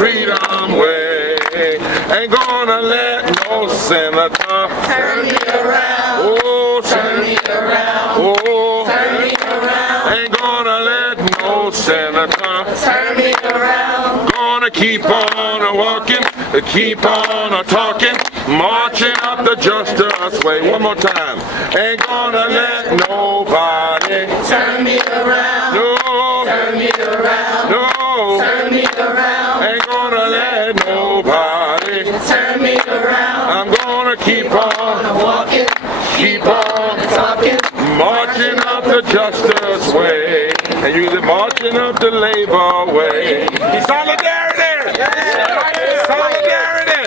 freedom way. Ain't gonna let no senator Turn me around. Oh, Turn me around. Oh, Turn me around. ain't gonna let no senator Turn me around. Gonna keep on walking, keep on talking, marching up the justice way. One more time. Ain't gonna let nobody Turn me around. no, Turn me around. no, Turn me around. ain't gonna let nobody. Turn me around. I'm gonna keep on Walking. keep on Talking. marching up the justice way, and you're marching up the labor way. Solidarity! Solidarity!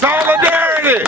Solidarity!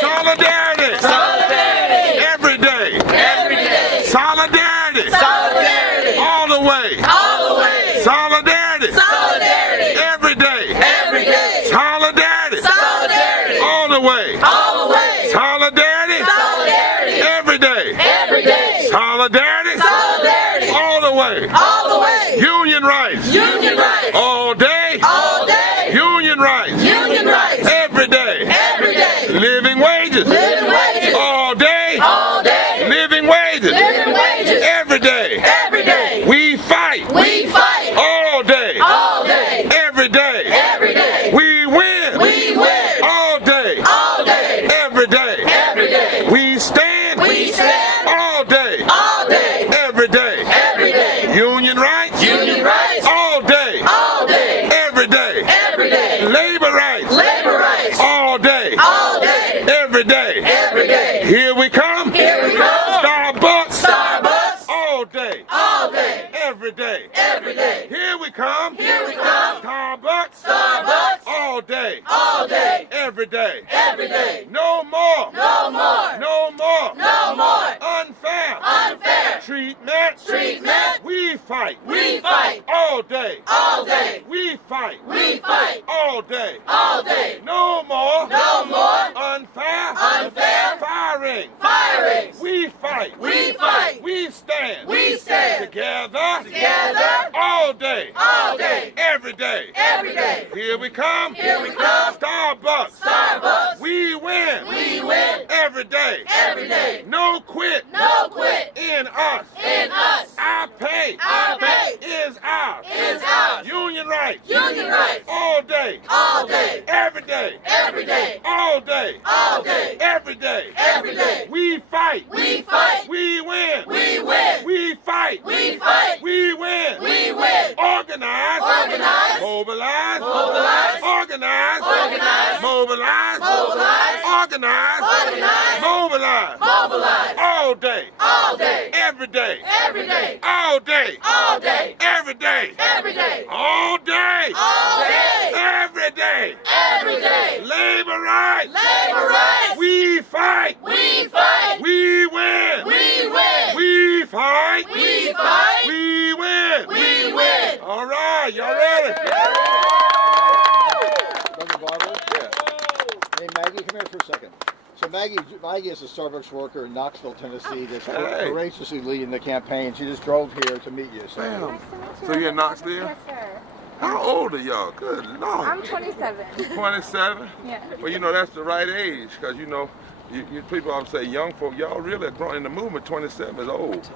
Solidarity! Solidarity. Every day! Every day. Solidarity! Solidarity. All the way! All the way. Solidarity! Solidarity. Every day! Every day. Solidarity! Solidarity. All the way! All the way. Solidarity! Solidarity. Every day! Every day. Solidarity! Solidarity. All the way! All the way. Union rights! Union rights. All day! All day. Union rights! Union rights. Every day! Every day. Living wages! Living wages. All day! All day. Living wages! Living wages. Every day! Every day. We fight! We fight. All day! All day. Every day! Every day. We win! We win. All day! All day. Every day! Every day. We stand! We stand. All day! All day. Every day! Every day. Union rights! Union rights. All day! All day. Every day! Every day. Labor rights! Labor rights. All day! All day. Every day! Every day. Here we come! Here we come. Starbucks! Starbucks. All day! All day. Every day! Every day. Here we come! Here we come. Starbucks! Starbucks. All day! All day. Every day! Every day. No more! No more. No more! No more. Unfair! Unfair. Treatment! Treatment. We fight! We fight. All day! All day. We fight! We fight. All day! All day. No more! No more. Unfair! Unfair. Firing! Firings. We fight! We fight. We stand! We stand. Together! Together. All day! All day. Every day! Every day. Here we come! Here we come. Starbucks! Starbucks. We win! We win. Every day! Every day. No quit! No quit. In us! In us. Our pay! Our pay. Is ours! Is ours. Union rights! Union rights. All day! All day. Every day! Every day. All day! All day. Every day! Every day. We fight! We fight. We win! We win. We fight! We fight. We win! We win. Organize! Organize. Mobilize! Mobilize. Organize! Organize. Mobilize! Mobilize. Organize! Organize. Mobilize! Mobilize. All day! All day. Every day! Every day. All day! All day. Every day! Every day. All day! All day. Every day! Every day. Labor rights! Labor rights. We fight! We fight. We win! We win. We fight! We fight. We win! We win. All right, y'all ready? Brother Barber? Yeah. Hey, Maggie, come here for a second. So Maggie is a Starbucks worker in Knoxville, Tennessee that's Hey. courageously leading the campaign. She just drove here to meet you. So. Bam. So you're in Knoxville? Yes, sir. How old are y'all? Good Lord. I'm 27. 27? Yeah. Well, you know, that's the right age, because, you know, you people always say young folk, y'all really are growing in the movement. 27 is old.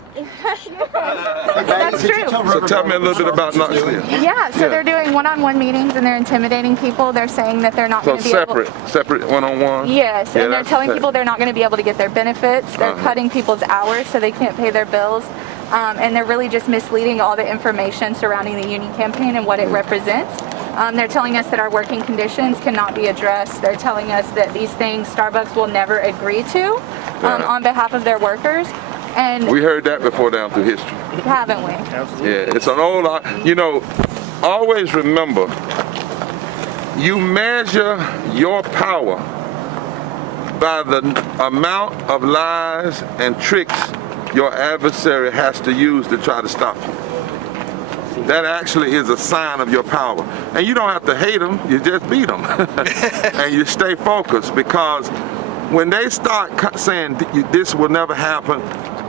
That's true. So tell me a little bit about Knoxville. Yeah, so they're doing one-on-one meetings and they're intimidating people. They're saying that they're not So going to be able... separate one-on-one? Yes, Yeah, and they're that's telling okay. people they're not going to be able to get their benefits. They're cutting people's hours so they can't pay their bills. And they're really just misleading all the information surrounding the union campaign and what it represents. They're telling us that our working conditions cannot be addressed. They're telling us that these things Starbucks will never agree to on behalf of their workers. And We heard that before down through history. haven't we? Yeah, it's an old, you know, always remember, you measure your power by the amount of lies and tricks your adversary has to use to try to stop you. That actually is a sign of your power. And you don't have to hate them, you just beat them. And you stay focused, because when they start saying this will never happen,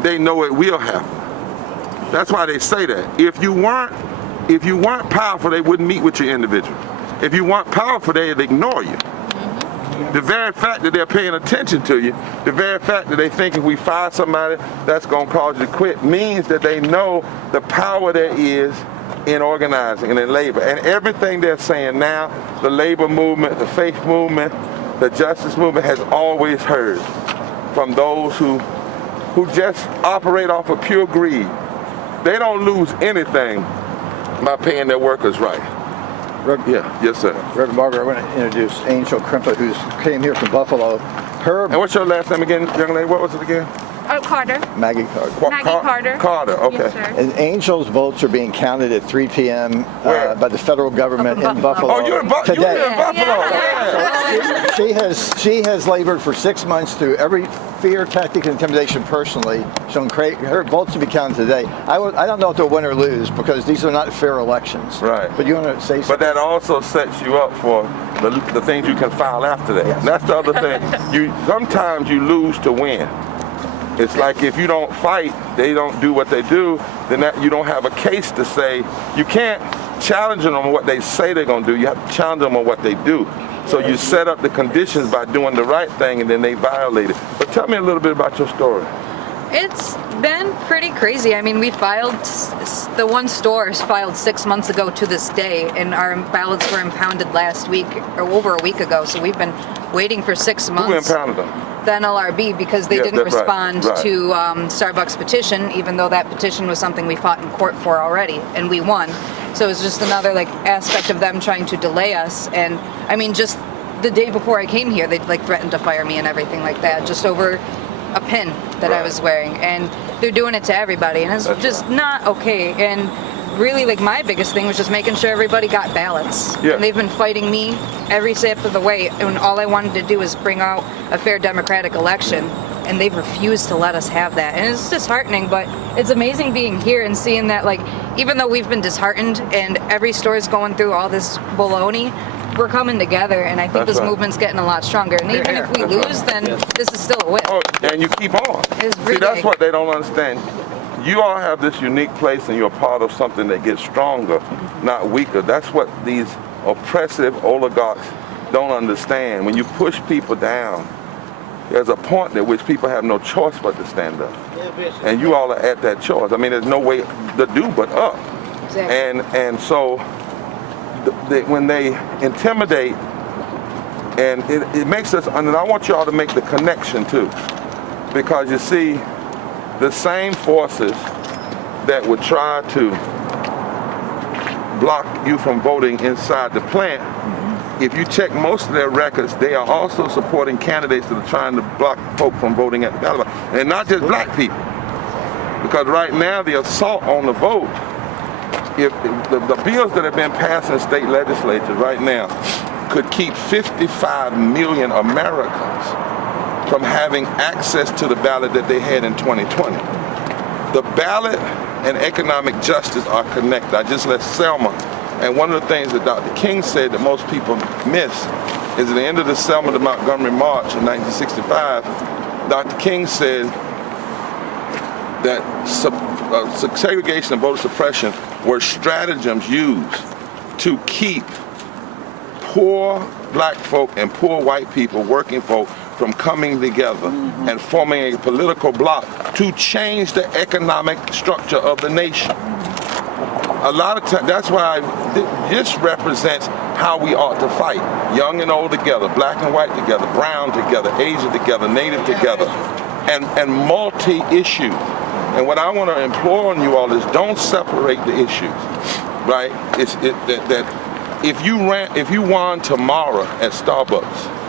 they know it will happen. That's why they say that. If you weren't if you weren't powerful, they wouldn't meet with you individually. If you weren't powerful, they'd ignore you. The very fact that they're paying attention to you, the very fact that they think if we fire somebody that's going to cause you to quit, means that they know the power there is in organizing and in labor. And everything they're saying now, the labor movement, the faith movement, the justice movement, has always heard from those who just operate off of pure greed. They don't lose anything by paying their workers right. Yes, sir. Reverend Barber, I want to introduce Angel Krimpa, who came here from Buffalo. And what's your last name again, young lady? What was it again? Oh, Carter. Maggie Carter. Maggie Carter. Carter, okay. Yes, sir. And Angel's votes are being counted at 3 p.m. By the federal government in Buffalo. Oh, you're in Buffalo. Yeah. She has labored for 6 months through every fear, tactic, and intimidation personally. Her votes to be counted today. I don't know if they'll win or lose because these are not fair elections. Right. But you want to say something? But that also sets you up for the things you can file after that. Yes. That's the other thing. Sometimes you lose to win. It's like if you don't fight, they don't do what they do, then you don't have a case to say. You can't challenge them on what they say they're going to do. You have to challenge them on what they do. So you set up the conditions by doing the right thing, and then they violate it. But tell me a little bit about your story. It's been pretty crazy. I mean, the one store filed 6 months ago to this day, and our ballots were impounded last week, or over a week ago, so we've been waiting for 6 months. Who impounded them? The NLRB, because they didn't that's respond right. to Starbucks' petition, even though that petition was something we fought in court for already, and we won. So it was just another aspect of them trying to delay us. And I mean, just the day before I came here, they threatened to fire me and everything like that, just over a pin that I was wearing. And they're doing it to everybody, and it's just not okay. And really, my biggest thing was just making sure everybody got ballots. Yeah. And they've been fighting me every step of the way, and all I wanted to do was bring out a fair democratic election, and they've refused to let us have that. And it's disheartening, but it's amazing being here and seeing that, even though we've been disheartened and every store is going through all this baloney, we're coming together, and I think this movement's getting a lot stronger. And even if we lose, then this is still a win. Oh, and you keep on. It's See, that's what they don't understand. You all have this unique place, and you're part of something that gets stronger, not weaker. That's what these oppressive oligarchs don't understand. When you push people down, there's a point at which people have no choice but to stand up. And you all are at that choice. I mean, there's no way to do but up. Exactly. And so when they intimidate, and it makes us, and I want you all to make the connection too, because you see, the same forces that would try to block you from voting inside the plant, if you check most of their records, they are also supporting candidates that are trying to block folk from voting at the ballot. And not just black people. Because right now, the assault on the vote, if the bills that have been passed in state legislatures right now could keep 55 million Americans from having access to the ballot that they had in 2020. The ballot and economic justice are connected. I just left Selma, and one of the things that Dr. King said that most people miss is at the end of the Selma to Montgomery March in 1965, Dr. King said that segregation and voter suppression were stratagems used to keep poor black folk and poor white people, working folk, from coming together and forming a political bloc to change the economic structure of the nation. A lot of times, that's why this represents how we ought to fight. Young and old together, black and white together, brown together, Asian together, native together, and multi-issue. And what I want to implore on you all is don't separate the issues, right? If you won tomorrow at Starbucks,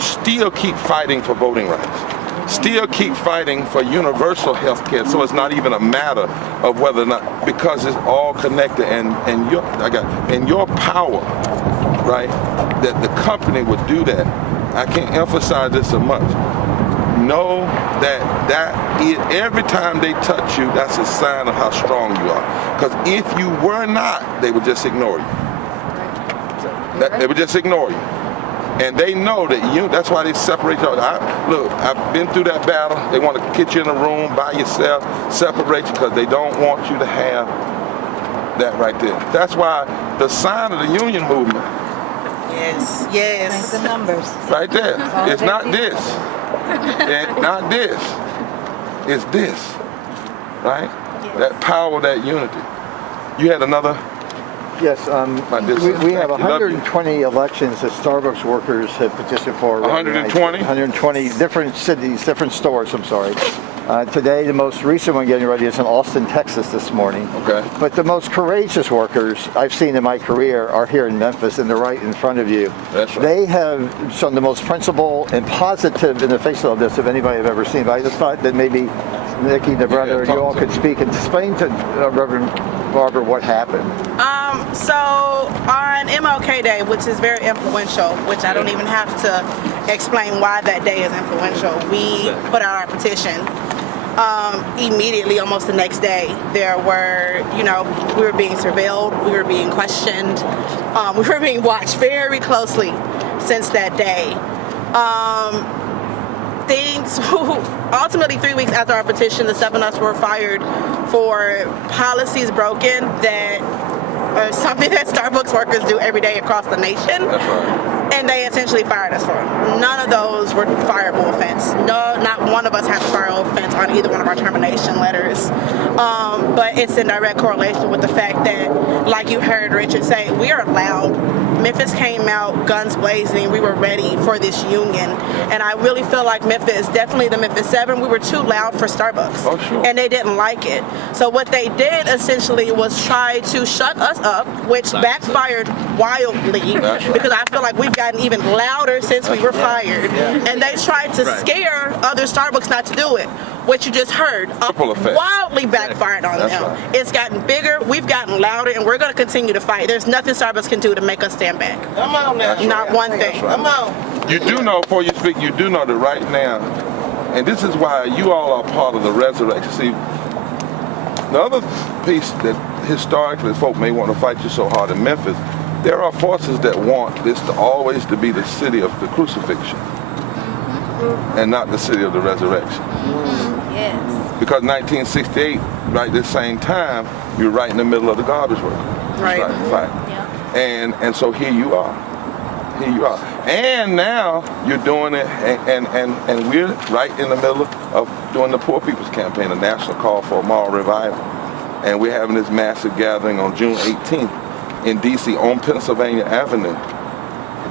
still keep fighting for voting rights. Still keep fighting for universal health care, so it's not even a matter of whether or not, because it's all connected, and your power, right, that the company would do that. I can't emphasize this so much. Know that is, every time they touch you, that's a sign of how strong you are. Because if you were not, they would just ignore you. They would just ignore you. And they know that that's why they separate you. Look, I've been through that battle. They want to get you in a room by yourself, separate you, because they don't want you to have that right there. That's why the sign of the union movement, Yes, yes. The numbers. right there, all it's they not do. this. It's not this. It's this, right? That power, that unity. You had another. Yes, Like this. we have Thank you. Love you. 120 elections that Starbucks workers have petitioned for. around the United 120? States. 120 different cities, different stores, I'm sorry. Today, the most recent one getting ready is in Austin, Texas this morning. Okay. But the most courageous workers I've seen in my career are here in Memphis, and they're right in front of you. That's right. They have shown the most principle and positive in the face of this of anybody I've ever seen. But I just thought that maybe Nikki, the brother, talk you all to could me. speak and explain to Reverend Barber what happened. So on MLK Day, which is very influential, which I don't even have to explain why that day is influential, we put out our petition. Immediately, almost the next day, there were, we were being surveilled, we were being questioned, we were being watched very closely since that day. Ultimately 3 weeks after our petition, the 7 of us were fired for policies broken that are something that Starbucks workers do every day across the nation. That's right. And they essentially fired us for it. None of those were fireable offense. No, not one of us has a fireable offense on either one of our termination letters. But it's in direct correlation with the fact that, like you heard Richard say, we are loud. Memphis came out guns blazing. We were ready for this union. And I really feel like Memphis, definitely the Memphis 7, we were too loud for Starbucks. Oh, sure. And they didn't like it. So what they did essentially was try to shut us up, which backfired wildly. That's right. Because I feel like we've gotten even louder since we were fired. And they tried to scare other Starbucks not to do it. What you just heard, Ripple effect. wildly backfired on That's them. right. It's gotten bigger, we've gotten louder, and we're going to continue to fight. There's nothing Starbucks can do to make us stand back. Come on now. Not one thing. Come on. You do know, before you speak, you do know that right now, and this is why you all are part of the resurrection. See, the other piece that historically folk may want to fight you so hard in Memphis, there are forces that want this to always to be the city of the crucifixion and not the city of the resurrection. Yes. Because 1968, right this same time, you're right in the middle of the garbage worker. Right. Fight. Yeah. And so here you are. Here you are. And now you're doing it, and we're right in the middle of doing the Poor People's Campaign, a national call for a moral revival. And we're having this massive gathering on June 18th in D.C. on Pennsylvania Avenue.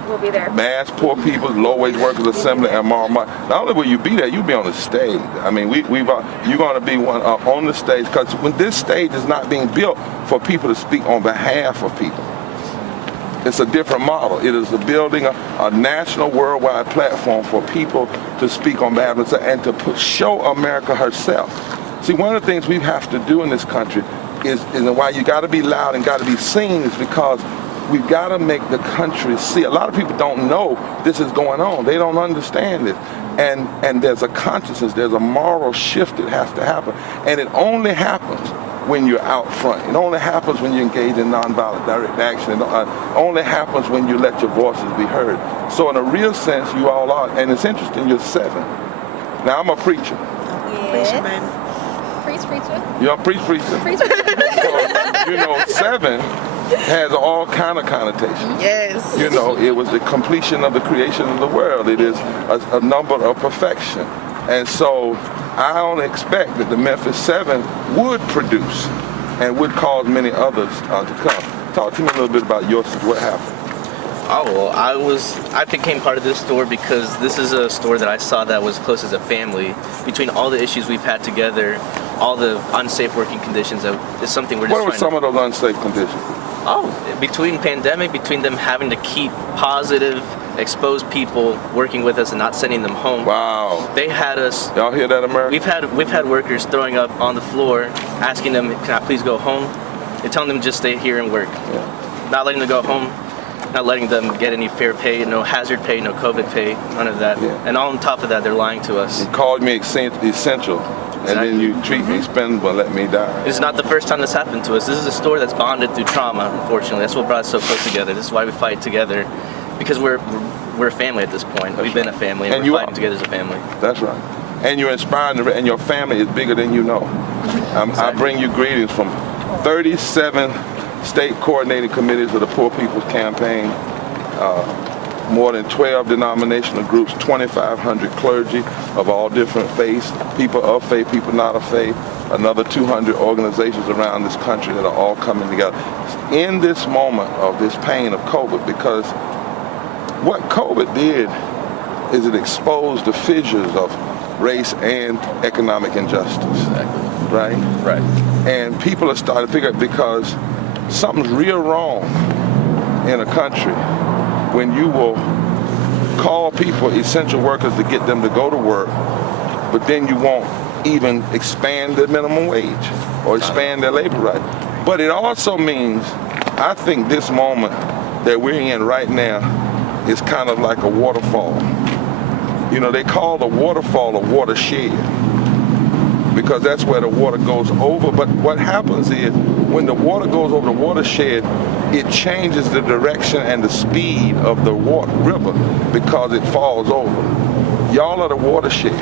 We'll be there. Mass poor people, low-wage workers assembly, and moral march. Not only will you be there, you'll be on the stage. I mean, you're going to be one on the stage, because when this stage is not being built for people to speak on behalf of people. It's a different model. It is building a national, worldwide platform for people to speak on behalf of and to show America herself. See, one of the things we have to do in this country is why you got to be loud and got to be seen, is because we've got to make the country see. A lot of people don't know this is going on. They don't understand it. And there's a consciousness, there's a moral shift that has to happen. And it only happens when you're out front. It only happens when you engage in nonviolent direct action. It only happens when you let your voices be heard. So in a real sense, you all are. And it's interesting, you're 7. Now, I'm a preacher. Preacher, baby. Preacher. You're a preacher. So, 7 has all kind of connotations. Yes. It was the completion of the creation of the world. It is a number of perfection. And so I only expect that the Memphis 7 would produce and would cause many others to come. Talk to me a little bit about what happened. Oh, well, I became part of this store because this is a store that I saw that was close as a family. Between all the issues we've had together, all the unsafe working conditions, it's something we're just What were some of those unsafe conditions? Oh, between pandemic, between them having to keep positive, exposed people working with us and not sending them home. Wow. They had us. Y'all hear that, America? We've had workers throwing up on the floor, asking them, "Can I please go home?" They're telling them just stay here and work. Yeah. Not letting them go home. Not letting them get any fair pay, no hazard pay, no COVID pay, none of that. Yeah. And on top of that, they're lying to us. You called me essential, and then you treat me expendable and let me die. It's not the first time this happened to us. This is a store that's bonded through trauma, unfortunately. That's what brought us so close together. This is why we fight together, because we're a family at this point. We've been a family, and we're fighting together as a family. That's right. And you're inspiring, and your family is bigger than you know. I bring you greetings from 37 state coordinating committees of the Poor People's Campaign, more than 12 denominational groups, 2,500 clergy of all different faiths, people of faith, people not of faith, another 200 organizations around this country that are all coming together in this moment of this pain of COVID, because what COVID did is it exposed the fissures of race and economic injustice. Exactly. Right? Right. And people are starting to figure out, because something's real wrong in a country when you will call people essential workers to get them to go to work, but then you won't even expand the minimum wage or expand their labor rights. But it also means, I think this moment that we're in right now is kind of like a waterfall. You know, they call the waterfall a watershed because that's where the water goes over. But what happens is when the water goes over the watershed, it changes the direction and the speed of the river because it falls over. Y'all are the watershed.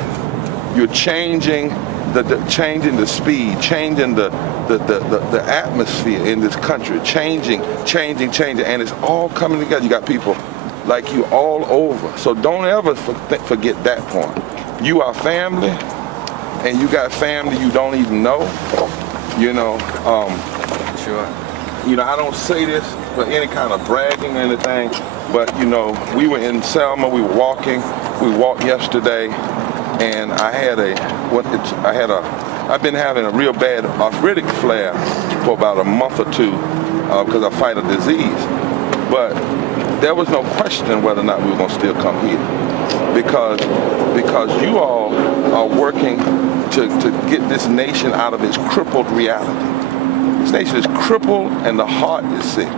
You're changing the speed, changing the atmosphere in this country, changing, and it's all coming together. You got people like you all over. So don't ever forget that point. You are family, and you got family you don't even know. You know, Sure. you know, I don't say this for any kind of bragging or anything, but you know, we were in Selma, we were walking, we walked yesterday, and I've been having a real bad arthritic flare for about a month or two because I fight a disease. But there was no question whether or not we were going to still come here because you all are working to get this nation out of its crippled reality. This nation is crippled and the heart is sick,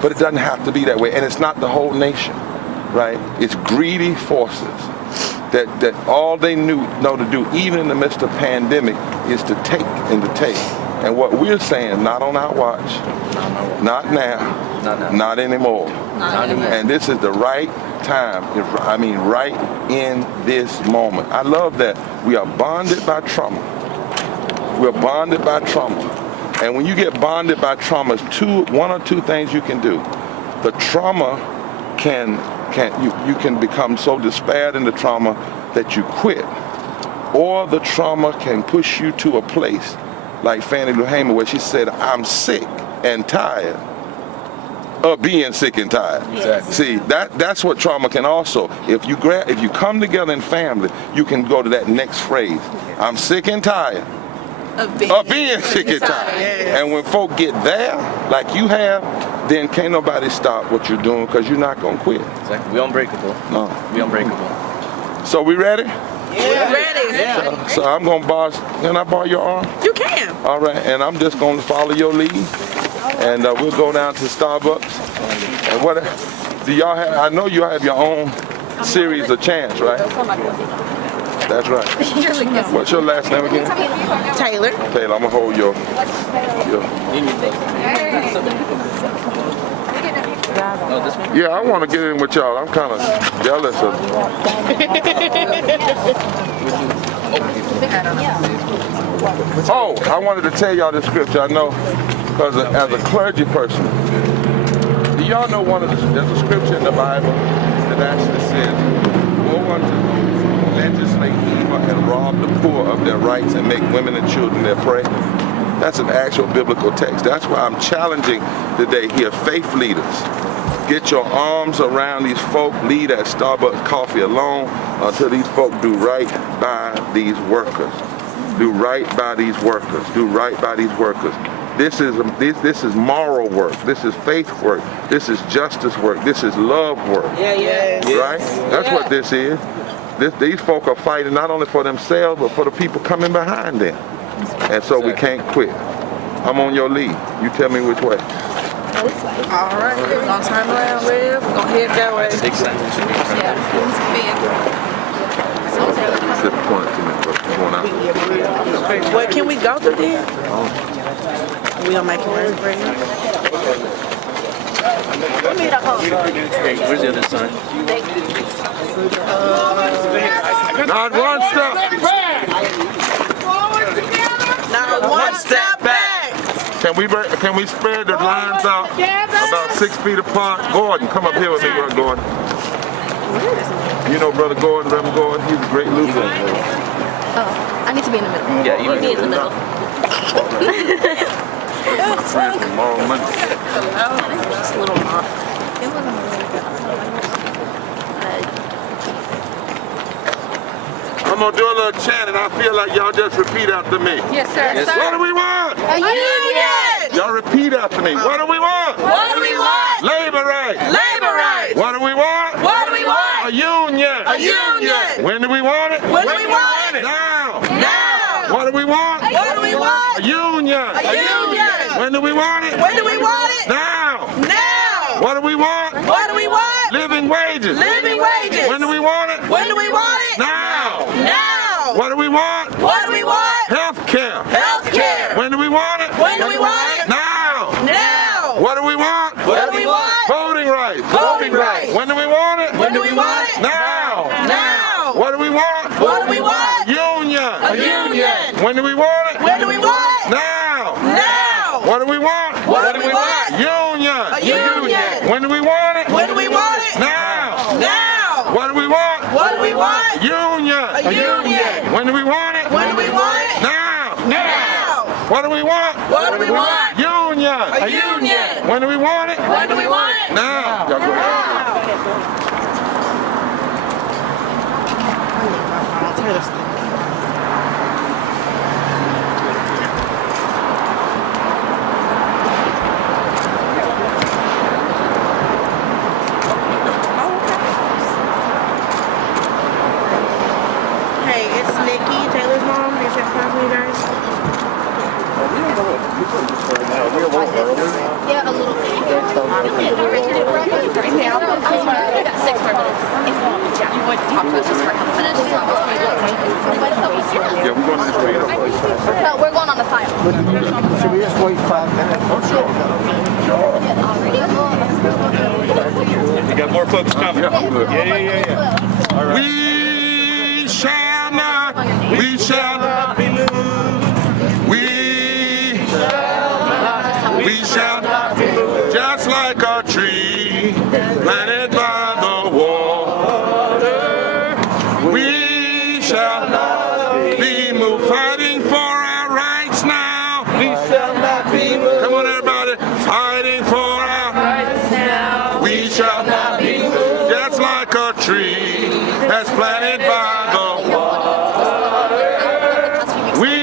but it doesn't have to be that way, and it's not the whole nation, right? It's greedy forces that all they know to do, even in the midst of pandemic, is to take and to take. And what we're saying, not on our watch, not now, not anymore. And this is the right time, I mean right in this moment. I love that we are bonded by trauma. We're bonded by trauma. And when you get bonded by trauma, it's one or two things you can do. The trauma you can become so despaired in the trauma that you quit. Or the trauma can push you to a place like Fannie Lou Hamer, where she said, I'm sick and tired of being sick and tired. Exactly. See, that's what trauma can also. If you come together in family, you can go to that next phrase. I'm sick and tired of being sick and tired. Yes. And when folk get there, like you have, then can't nobody stop what you're doing because you're not gonna quit. Exactly. We unbreakable. No. We unbreakable. So we ready? Yeah. Ready. Yeah. So I'm gonna can I borrow your arm? You can. All right, and I'm just gonna follow your lead, and we'll go down to Starbucks. And what do y'all have? I know you have your own series of chants, right? That's right. What's your last name again? Taylor. Taylor, I'm gonna hold your. No, this one? Yeah, I want to get in with y'all. I'm kind of jealous of. Oh, I wanted to tell y'all this scripture. I know, because as a clergy person, do y'all know there's a scripture in the Bible that actually says, "Woe unto those who legislate evil and rob the poor of their rights and make women and children their prey." That's an actual biblical text. That's why I'm challenging today here, faith leaders. Get your arms around these folk. Leave that Starbucks coffee alone until these folk do right by these workers. Do right by these workers. Do right by these workers. This is moral work. This is faith work. This is justice work. This is love work. Yeah. Right? That's what this is. These folk are fighting not only for themselves, but for the people coming behind them. And so we can't quit. I'm on your lead. You tell me which way. All right. We're gonna turn around, Liv. We're gonna head that way. Big sign. Just point to me. Going out. What can we go through there? We gonna make it work for you. Where's the other sign? Not one step. Now one step back. Can we spread the lines out about 6 feet apart? Gordon, come up here with me, Brother Gordon. You know Brother Gordon, Reverend Gordon. He's a great Lutheran. Oh, I need to be in the middle. Yeah, you We'll be in the middle. My friend from Moral Monday. Just a little off. It wasn't really good. I'm gonna do a little chant, and I feel like y'all just repeat after me. Yes, sir. Yes, sir. What do we want? A union! Y'all repeat after me. What do we want? What do we want? Labor rights. Labor rights! What do we want? What do we want? A union. A union! When do we want it? When do we want it? Now. Now! What do we want? What do we want? A union. A union! When do we want it? When do we want it? Now. Now! What do we want? What do we want? Living wages. Living wages! When do we want it? When do we want it? Now. Now! What do we want? What do we want? Health care. Health care! When do we want it? When do we want it? Now. Now! What do we want? What do we want? Voting rights. Voting rights! When do we want it? When do we want it? Now. Now! What do we want? What do we want? Union. A union! When do we want it? When do we want it? Now. Now! What do we want? What do we want? Union. A union! When do we want it? When do we want it? Now. Now! What do we want? What do we want? Union. A union! When do we want it? When do we want it? Now. Now! What do we want? What do we want? Union. A union! When do we want it? When do we want it? Now. Y'all go ahead. Hey, it's Nikki, Taylor's mom. Is that fine for you guys? Yeah, a little bit. We got 6 more minutes. You would talk to us just for a couple minutes. Yeah, we're going to this way. No, we're going on the file. Should we just wait 5 minutes? Oh, sure. You got more folks coming. Yeah. We shall not be moved. We shall not be moved. Just like a tree planted by the water. We shall not be moved. Fighting for our rights now. We shall not be moved. Come on, everybody. Fighting for our rights now. We shall not be moved. Just like a tree that's planted by the water. We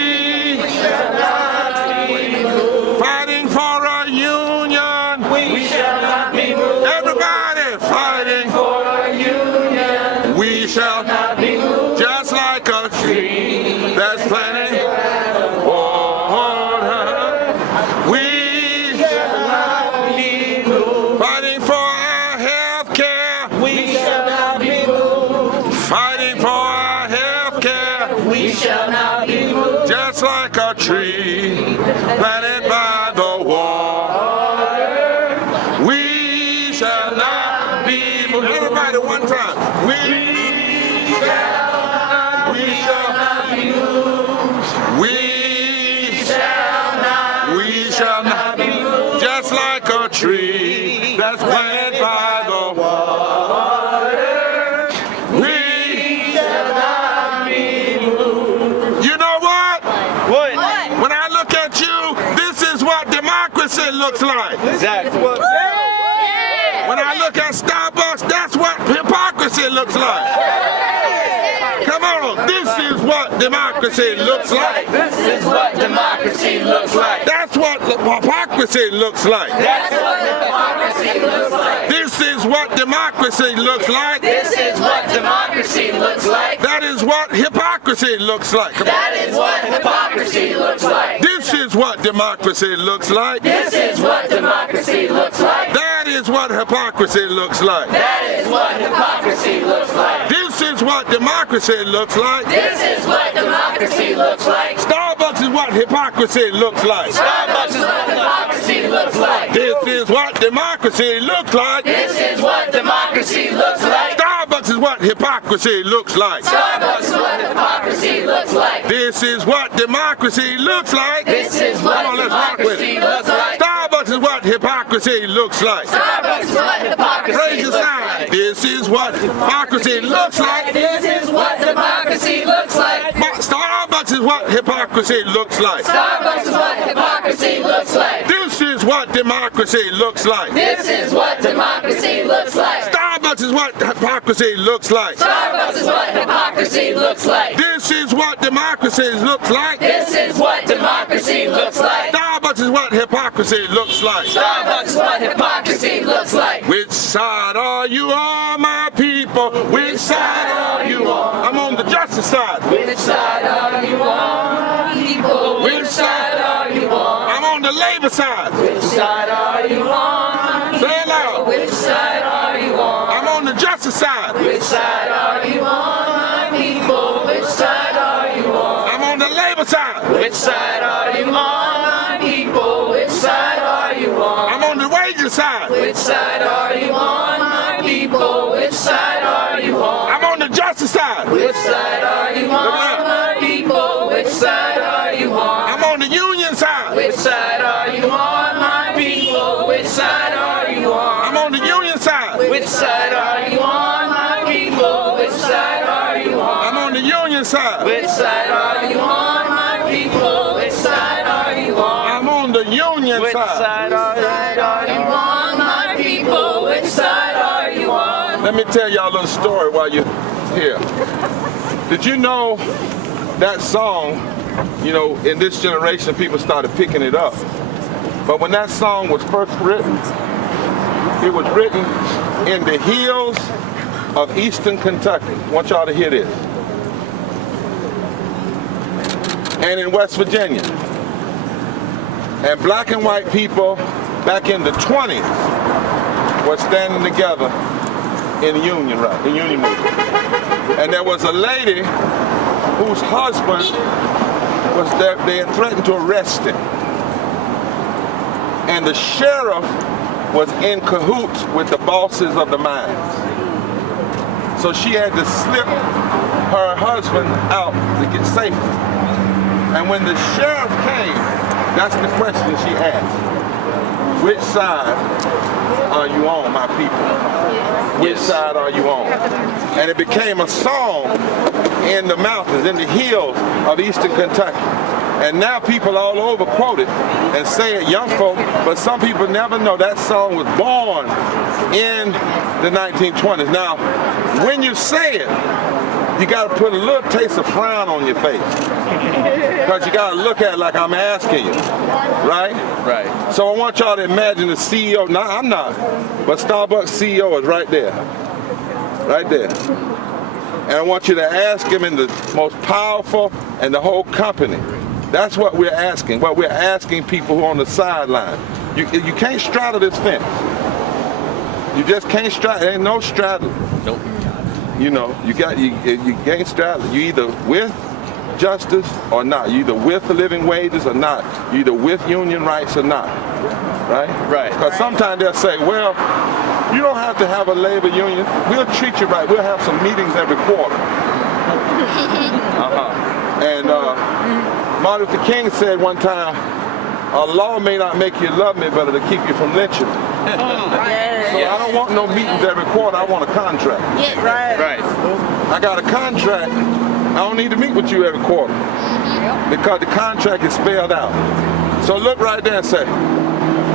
shall not be moved. Fighting for a union. We shall not be moved. Everybody fighting for a union. We shall not be moved. Just like a tree that's planted by the water. We shall not be moved. Fighting for our health care. We shall not be moved. Fighting for our health care. We shall not be moved. Just like a tree planted by the water. We shall not be moved. Everybody, one time. We shall not be moved. We shall not be moved. Just like a tree that's planted by the water. We shall not be moved. You know what? What? When I look at you, this is what democracy looks like. Exactly. When I look at Starbucks, that's what hypocrisy looks like. Come on, this is what democracy looks like. This is what democracy looks like. That's what hypocrisy looks like. That's what hypocrisy looks like. This is what democracy looks like. This is what democracy looks like. That is what hypocrisy looks like. Come on. That is what hypocrisy looks like. This is what democracy looks like. This is what democracy looks like. That is what hypocrisy looks like. That is what hypocrisy looks like. This is what democracy looks like. This is what democracy looks like. Starbucks is what hypocrisy looks like. Starbucks is what hypocrisy looks like. This is what democracy looks like. This is what democracy looks like. Starbucks is what hypocrisy looks like. Starbucks is what hypocrisy looks like. This is what democracy looks like. This is what Come on, let's rock with democracy it. looks like. Starbucks is what hypocrisy looks like. Starbucks is what hypocrisy Raise your looks sign. like. This is what hypocrisy looks like. This is what democracy looks like. Starbucks is what hypocrisy looks like. Starbucks is what hypocrisy looks like. This is what democracy looks like. This is what democracy looks like. Starbucks is what hypocrisy looks like. Starbucks is what hypocrisy looks like. This is what democracy looks like. This is what democracy looks like. Starbucks is what hypocrisy looks like. Starbucks is what hypocrisy looks like. Which side are you on, my people? Which side are you on? I'm on the justice side. Which side are you on, people? Which side are you on? I'm on the labor side. Which side are you on? Say it loud. Which side are you on? I'm on the justice side. Which side are you on, my people? Which side are you on? I'm on the labor side. Which side are you on, my people? Which side are you on? I'm on the wages side. Which side are you on, my people? Which side are you on? I'm on the justice side. Which side are you on, my people? Which side are you on? I'm on the union side. Which side are you on, my people? Which side are you on? I'm on the union side. Which side are you on, my people? Which side are you on? I'm on the union side. Which side are you on, my people? Which side are you on? I'm on the union Which side. side are you on, my people? Which side are you on? Let me tell y'all a little story while you're here. Did you know that song, you know, in this generation people started picking it up. But when that song was first written, it was written in the hills of eastern Kentucky. I want y'all to hear this. And in West Virginia. And black and white people back in the 20s were standing together in the union movement. And there was a lady whose husband was there, they had threatened to arrest him. And the sheriff was in cahoots with the bosses of the mines. So she had to slip her husband out to get safety. And when the sheriff came, that's the question she asked. Which side are you on, my people? Which side are you on? And it became a song in the mountains, in the hills of eastern Kentucky. And now people all over quote it and say it, young folk, but some people never know that song was born in the 1920s. Now, when you say it, you got to put a little taste of frown on your face. Because you got to look at it like I'm asking you, right? Right. So I want y'all to imagine the CEO, no, I'm not, but Starbucks CEO is right there. Right there. And I want you to ask him in the most powerful and the whole company. That's what we're asking. What we're asking people who are on the sideline. You can't straddle this fence. You just can't straddle. There ain't no straddling. Nope. You know, you can't straddle. You either with justice or not. You either with the living wages or not. You either with union rights or not. Right? Right. Because sometimes they'll say, well, you don't have to have a labor union. We'll treat you right. We'll have some meetings every quarter. And Martin Luther King said one time, a law may not make you love me, but it'll keep you from lynching me. So I don't want no meetings every quarter. I want a contract. Right. I got a contract. I don't need to meet with you every quarter because the contract is spelled out. So look right there and say,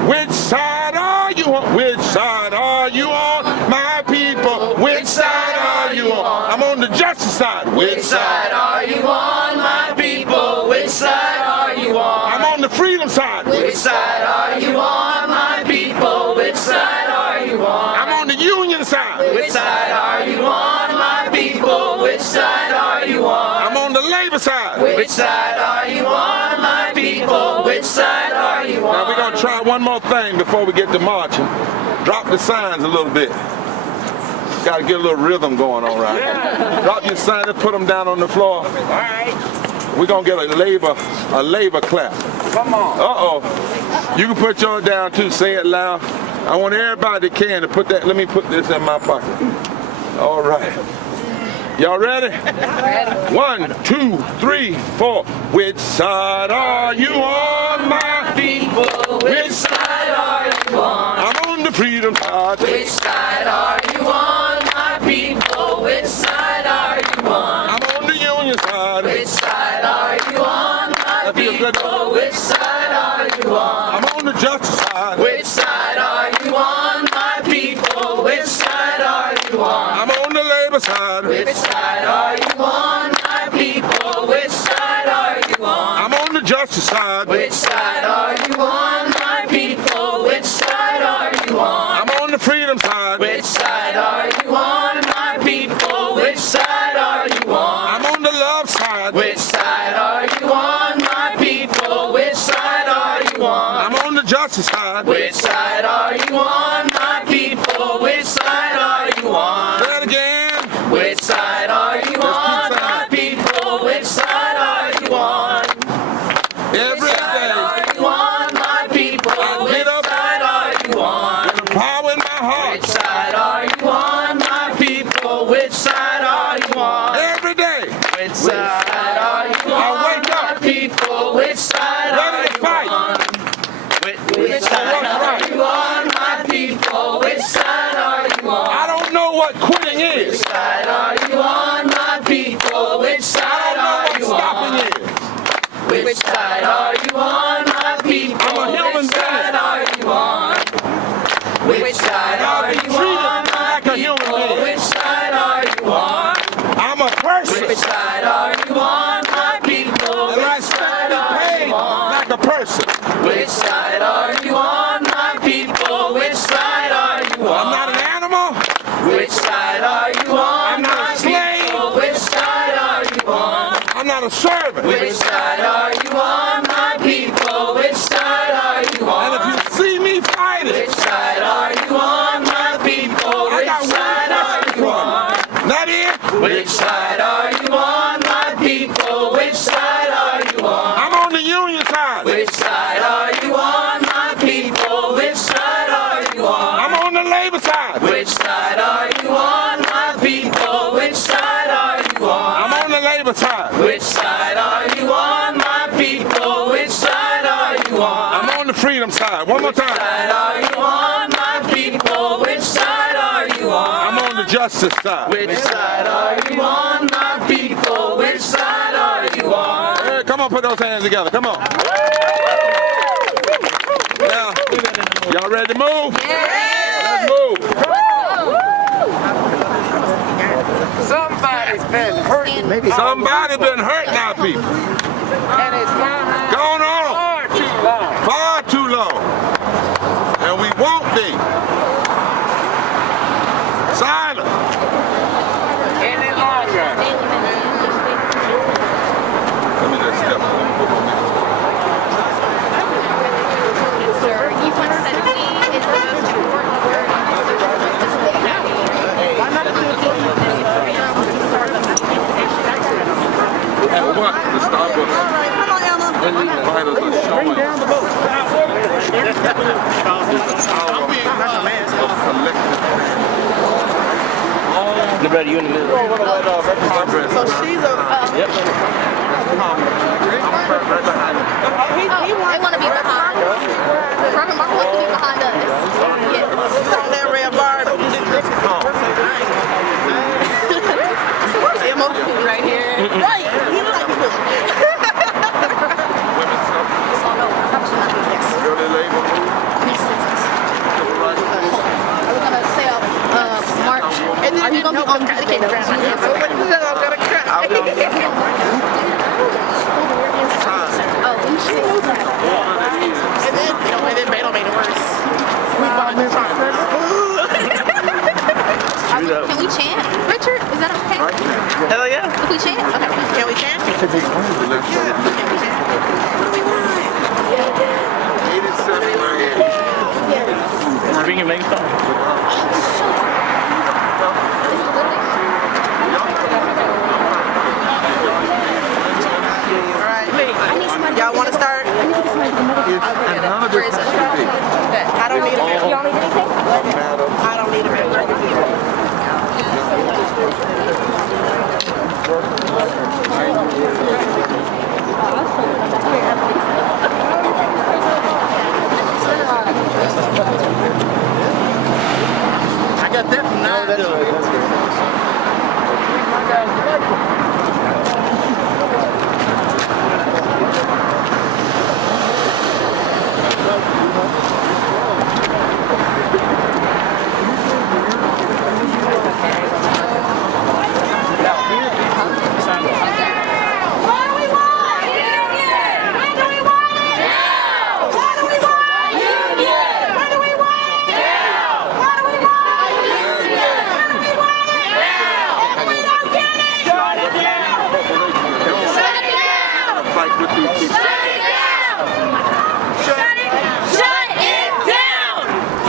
which side are you on? Which side are you on, my people? Which side are you on? I'm on the justice side. Which side are you on, my people? Which side are you on? I'm on the freedom side. Which side are you on, my people? Which side are you on? I'm on the union side. Which side are you on, my people? Which side are you on? I'm on the labor side. Which side are you on, my people? Which side are you on? Now we're going to try one more thing before we get to marching. Drop the signs a little bit. Got to get a little rhythm going on, right? Yeah. Drop your signs and put them down on the floor. All right. We're going to get a labor clap. Come on. Uh-oh. You can put yours down too, say it loud. I want everybody that can to put that, let me put this in my pocket. All right. Y'all ready? Ready. 1, 2, 3, 4. Which side are you on, my people? Which side are you on? I'm on the freedom side. Which side are you on, my people? Which side are you on? I'm on the union side. Which side are you on, my people? Which side are you on? I'm on the justice side. Which side are you on, my people? Which side are you on? I'm on the labor side. Which side are you on, my people? Which side are you on? I'm on the justice side. Which side are you on, my people? Which side are you on? I'm on the freedom side. Which side are you on, my people? Which side are you on? I'm on the love side. Which side are you on, my people? Which side are you on? I'm on the justice side. Which side are you on, my people? Which side are you on? Say it again. Which side are you on, my people? Which side are you on? Every Which side day. are you on, my people? Which get up side are you on? with the power in my heart. Which side are you on, my people? Which side are you on? Every day. Which side are you I on, wake my up people? Which side ready are to you fight. on? Which side are you on, my people? Which side are you on? I don't know what quitting Which is. side are you on, my people? Which I side don't know are what you stopping on? is. Which side are you on, my people? I'm a human Which side are you on? Which side are you on, my like a human people? being. Which side are you on? I'm a person. Which side are you on, my people? And I Which expect side to are be paid you on? like a person. Which side are you on, my people? Which side are you on? I'm not an animal. Which side are you on, I'm not a my slave. people? Which side are you on? I'm not a servant. Which side are you on, my people? Which side are you And if on? you see me fighting, Which side are you on, my people? I Which got side are one you on? question. Not it. Which side are you on, my people? Which side are you on? I'm on the union side. Which side are you on, my people? Which side are you on? I'm on the labor side. Which side are you on, my people? Which side are you on? I'm on the labor side. Which side are you on, my people? Which side are you on? I'm on the freedom side. One more Which time. side are you on, my people? Which side are you on? I'm on the justice side. Which side are you on, my people? Which side are you on? Hey, come on, put those hands together. Come on. Now, y'all ready to move? Let's move. Somebody's been hurt. Somebody been hurt now, people. And it's Gone on far too long. far too long. And we won't be silent. Any longer. Let me just step. Sir, you once said we is the most important word on the What? The Starbucks Come on, Emma. fighters are showing Down the boat. Liberty, you in the middle. So she's a. Yep. They want to be behind us. Mark wants to be behind us. Yes. On that red Barber. Emma. Right here. Right. He look like people. early labor move. Are we gonna say march? And then are you gonna be on the And then Beto made it worse. Can we chant? Richard, is that okay? Hell yeah. If we chant? Okay. Can we chant? Can we chant? What do we want? 87 Bring your megaphone. All right. Y'all want to start? It's another got that from now. That's right. That's very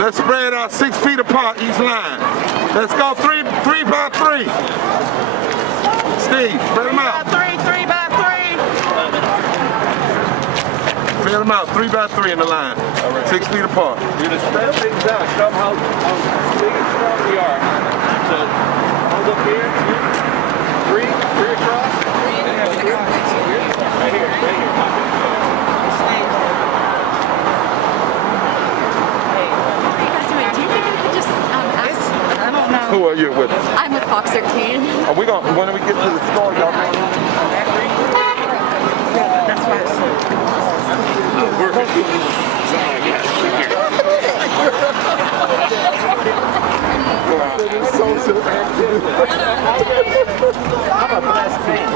Let's spread out 6 feet apart each line. Let's go three by three. Steve, spread them out. 3 by 3. Spread them out 3 by 3 in the line. 6 feet apart. You're gonna spread things out. Show them how big and strong we are. So, hold up here. 3 across. Right here. Who are you with? I'm with Fox 13. Are we going? When we get to the store, y'all? That's why it's I'm a blessed man.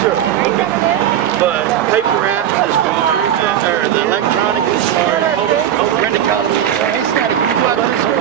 Sure. But paper apps is fine, or the electronic is fine. Rent a copy. Hey, Scotty, can you go out this way?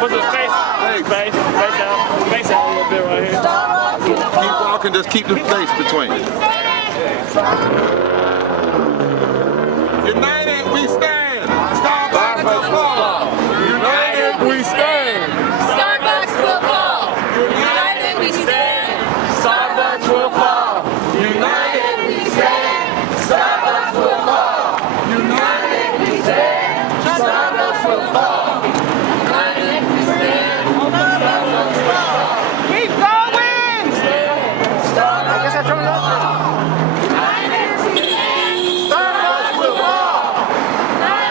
What's the space? Space out. Space out a little bit right here. Keep walking, just keep the space between. United we stand. Starbucks will fall. United we stand. Starbucks will fall. United we stand. Starbucks will fall. United we stand. Starbucks will fall. United we stand. Starbucks will fall. keep going. Starbucks will fall.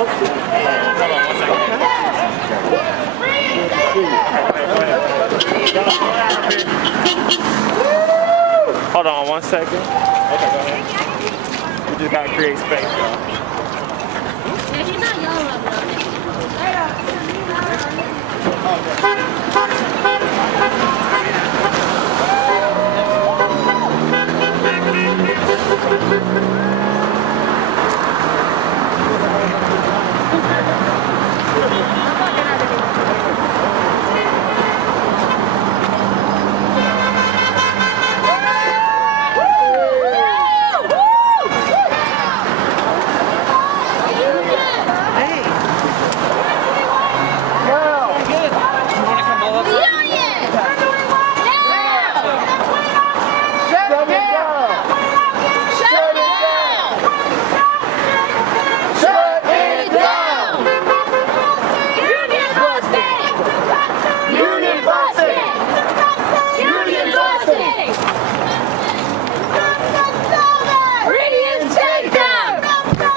Hold on 1 second. Okay, go ahead. We just gotta create space, y'all. Yeah, he's not yelling at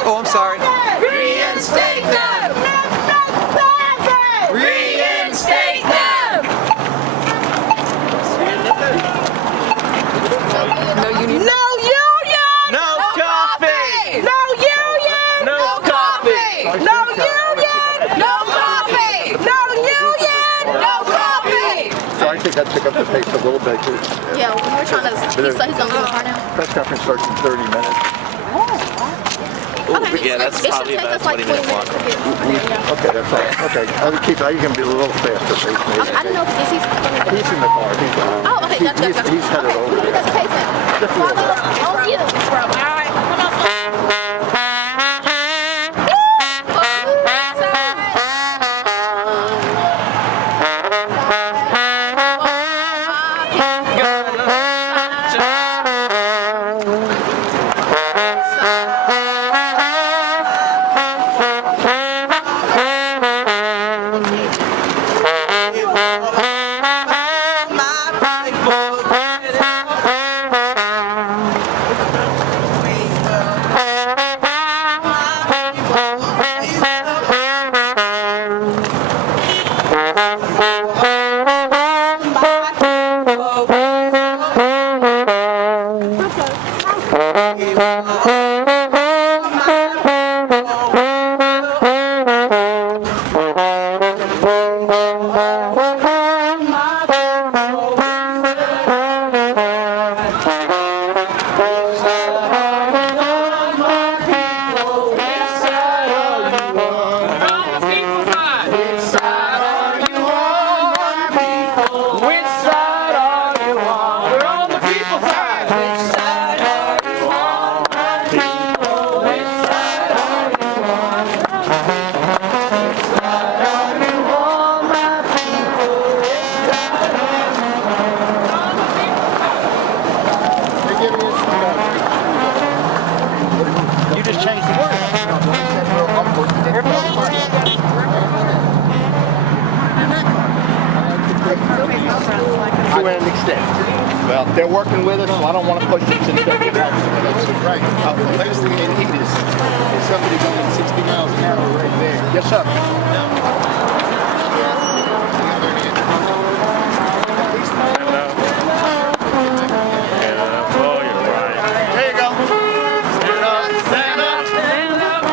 Oh, I'm sorry. Reinstate them! Reinstate them! No union. No union! No coffee! No union! No coffee! No union! No coffee! No union! No coffee! So I think I'd pick up the pace a little bit. Yeah, we're trying to. He's gonna get in the car now. Press conference starts in 30 minutes. Okay. Yeah, that's it should probably take about us like 20 20 minutes to get there. Okay, that's all. Okay, you can be a little faster pace maybe. I don't know if he's coming. He's in the car. He's Oh, okay, gotcha. He's headed over there. That's okay then. Oh, you. All right, come on. To an extent. Well, they're working with us, so I don't want to push it to the right. The latest thing they need is somebody going 60 miles an hour right there. Yes, sir. There you go. Stand up. Stand up.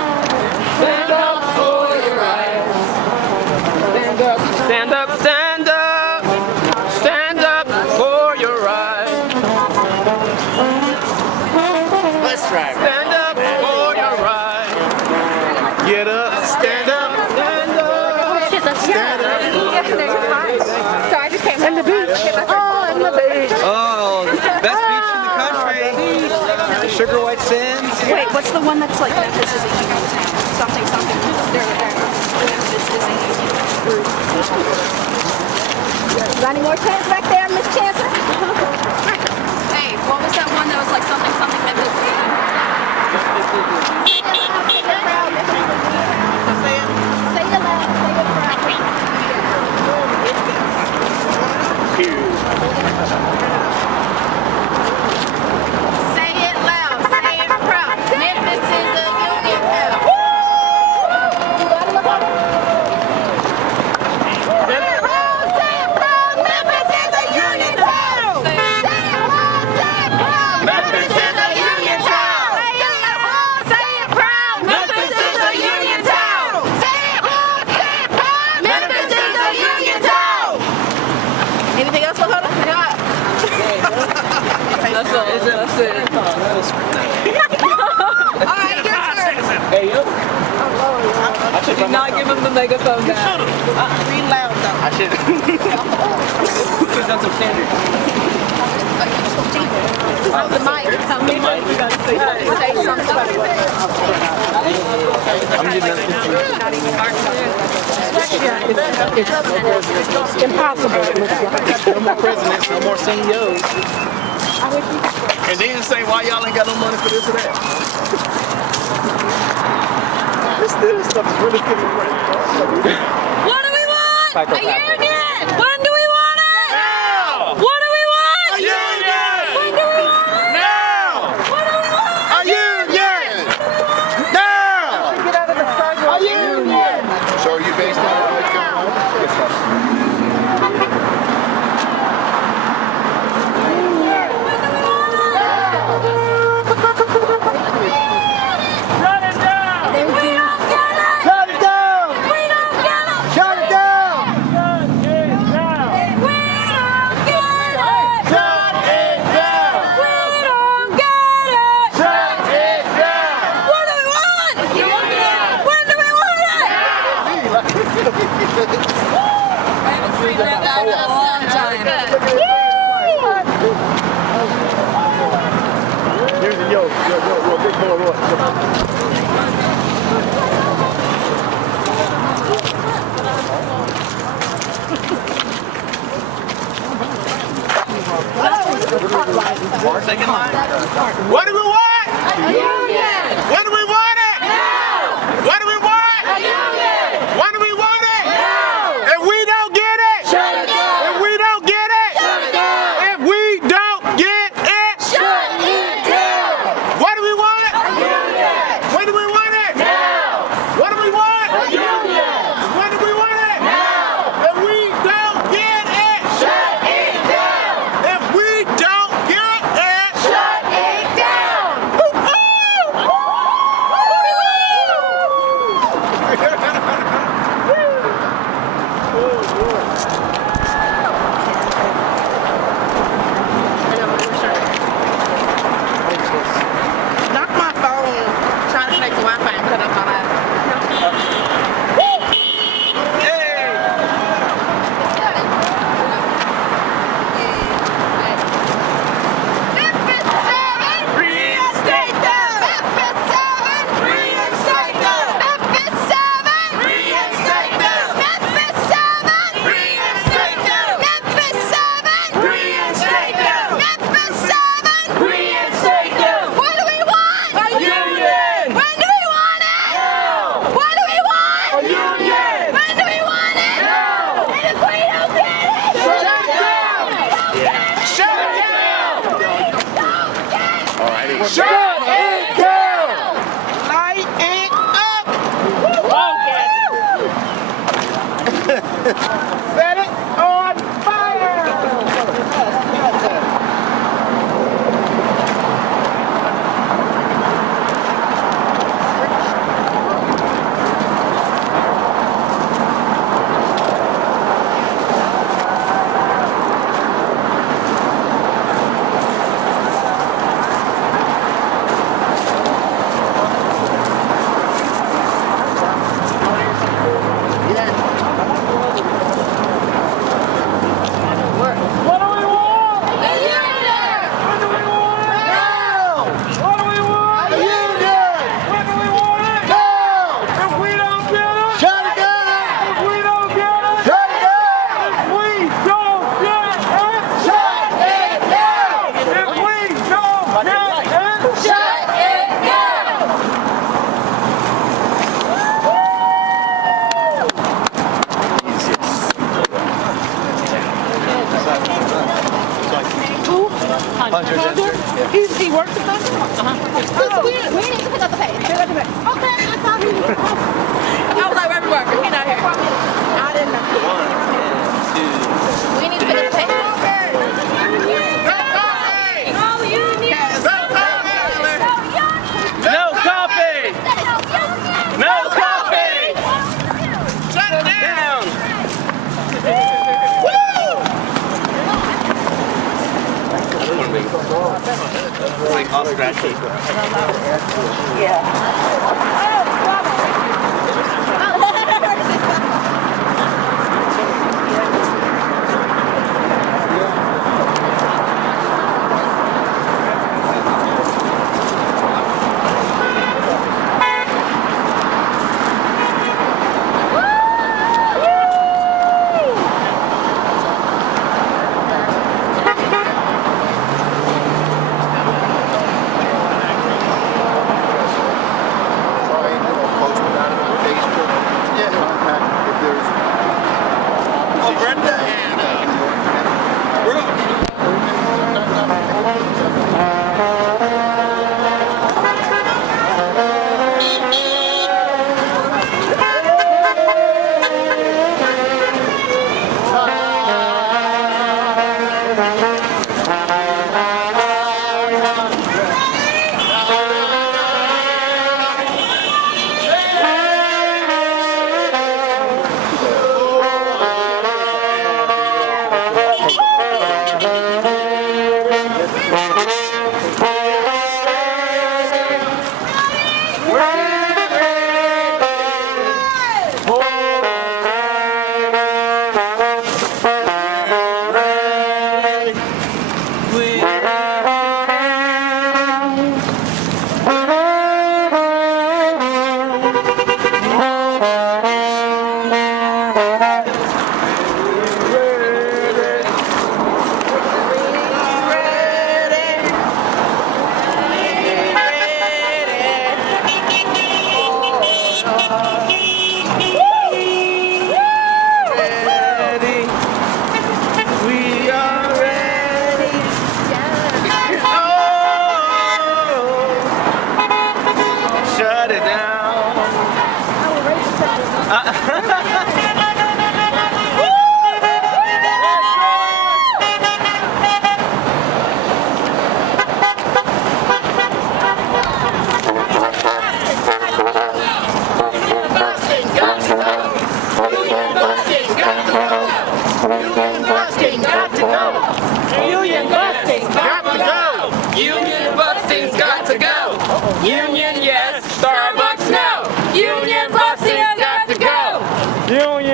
Stand up for your rights. Stand up. Stand up, stand up, stand up for your rights. Let's try it. Stand up for your rights. Get up, stand up, stand up. Stand up. So I just came in the beach. Oh, in the beach. Oh, best beach in the country. Sugar White Sands. Wait, what's the one that's like Memphis is a union town? Something, something. Memphis is a union group. Got any more chants back there, Miss Chanter? Hey, what was that one that was like something, something Memphis? Say it loud, say it proud. Say it loud, say it proud. Memphis is a union town. That's all. That's it. All right, your turn. Hey, yo. Do not give him the megaphone back. Read loud though. I should. Put down some standards. The mic. Tell me mic. We gotta say something. I'm getting that. It's impossible. No more presidents, no more CEOs. And then say why y'all ain't got no money for this or that. This stuff is really good. What do we want? A union. When do we want it? Now! What do we want? A union! When do we want it? Now! What do we want? A union! Now! A union! So are you based on it? Yes, sir. Here's the yo, big boy, what? Second line. What do we want? A union. When do we want it? Now. What do we want? A union. When do we want it? Now. If we don't get it, Shut it down. if we don't get it, Shut it down. if we don't get it, Shut it down. what do we want? A union. When do we want it? Now. What do we want? A union. When do we want it? Now. If we don't get it, Shut it down. if we don't get it, Shut it down. Knock my phone trying to connect to Wi-Fi and cut up my Memphis 7, reinstate them. Memphis 7, reinstate them. Memphis 7, reinstate them. Memphis 7, reinstate them. Memphis 7, reinstate them. Memphis 7, reinstate them. What do we want? A union. When do we want it? Now. What do we want? A union. When do we want it? Now. And if we don't get it, shut it down. shut it down. All right. Shut it down. light it up. Set it on fire. all scratchy. Union busting's got to go. Union yes, Starbucks no. Union busting's got to go. Union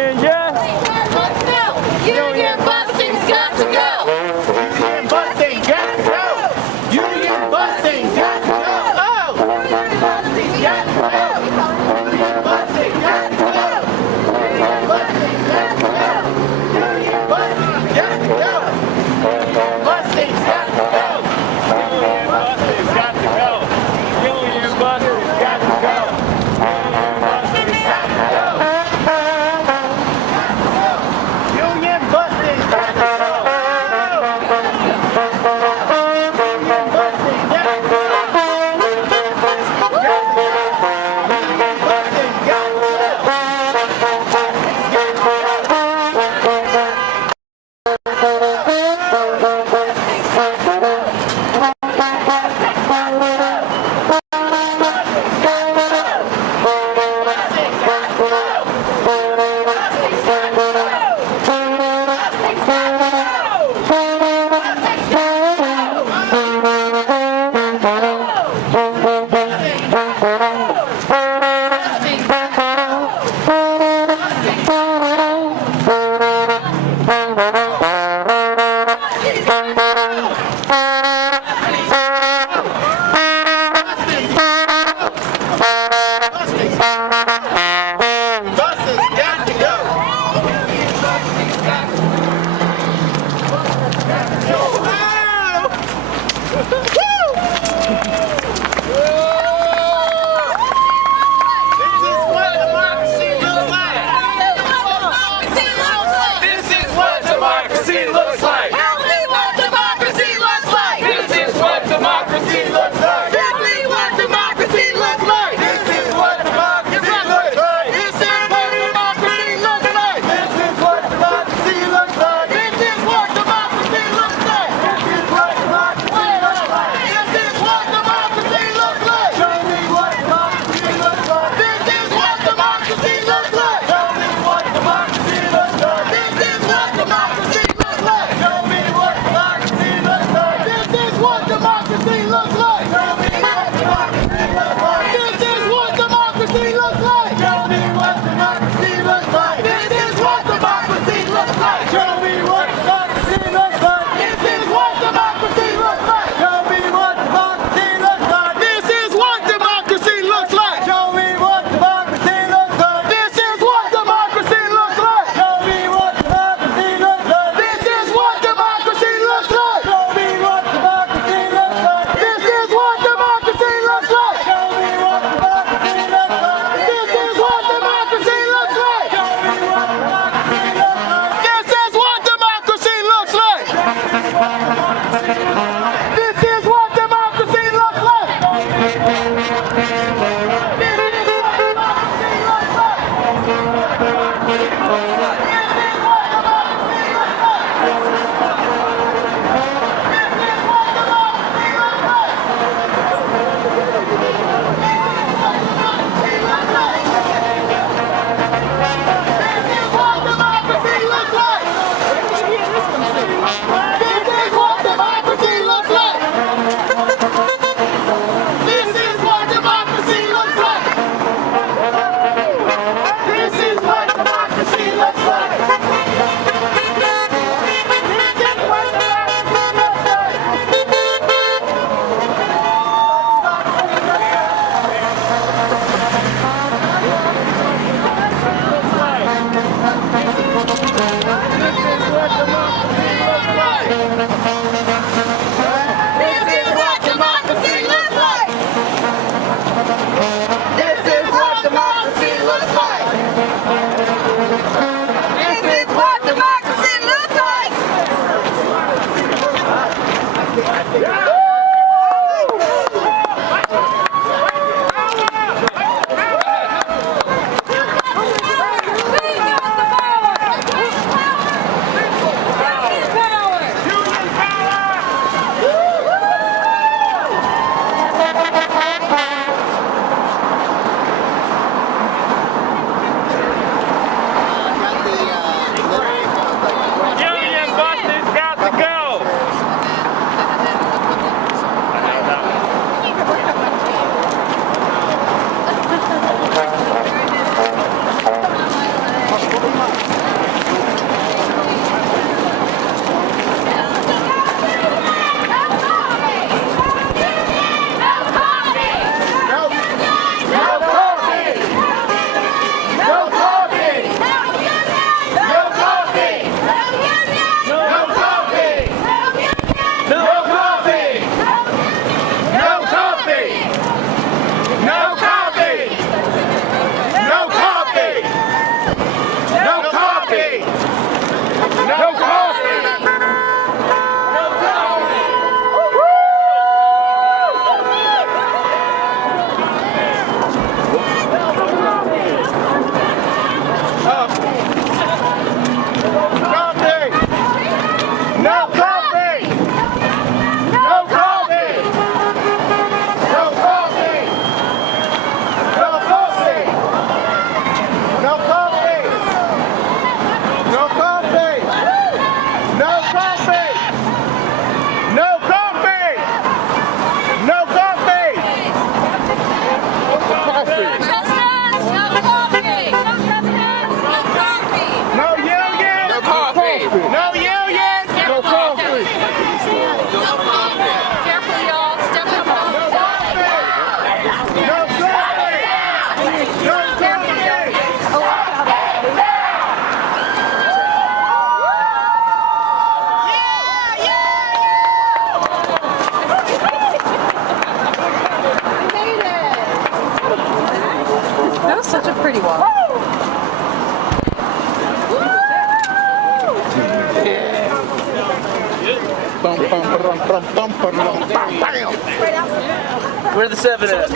Where the 7 at?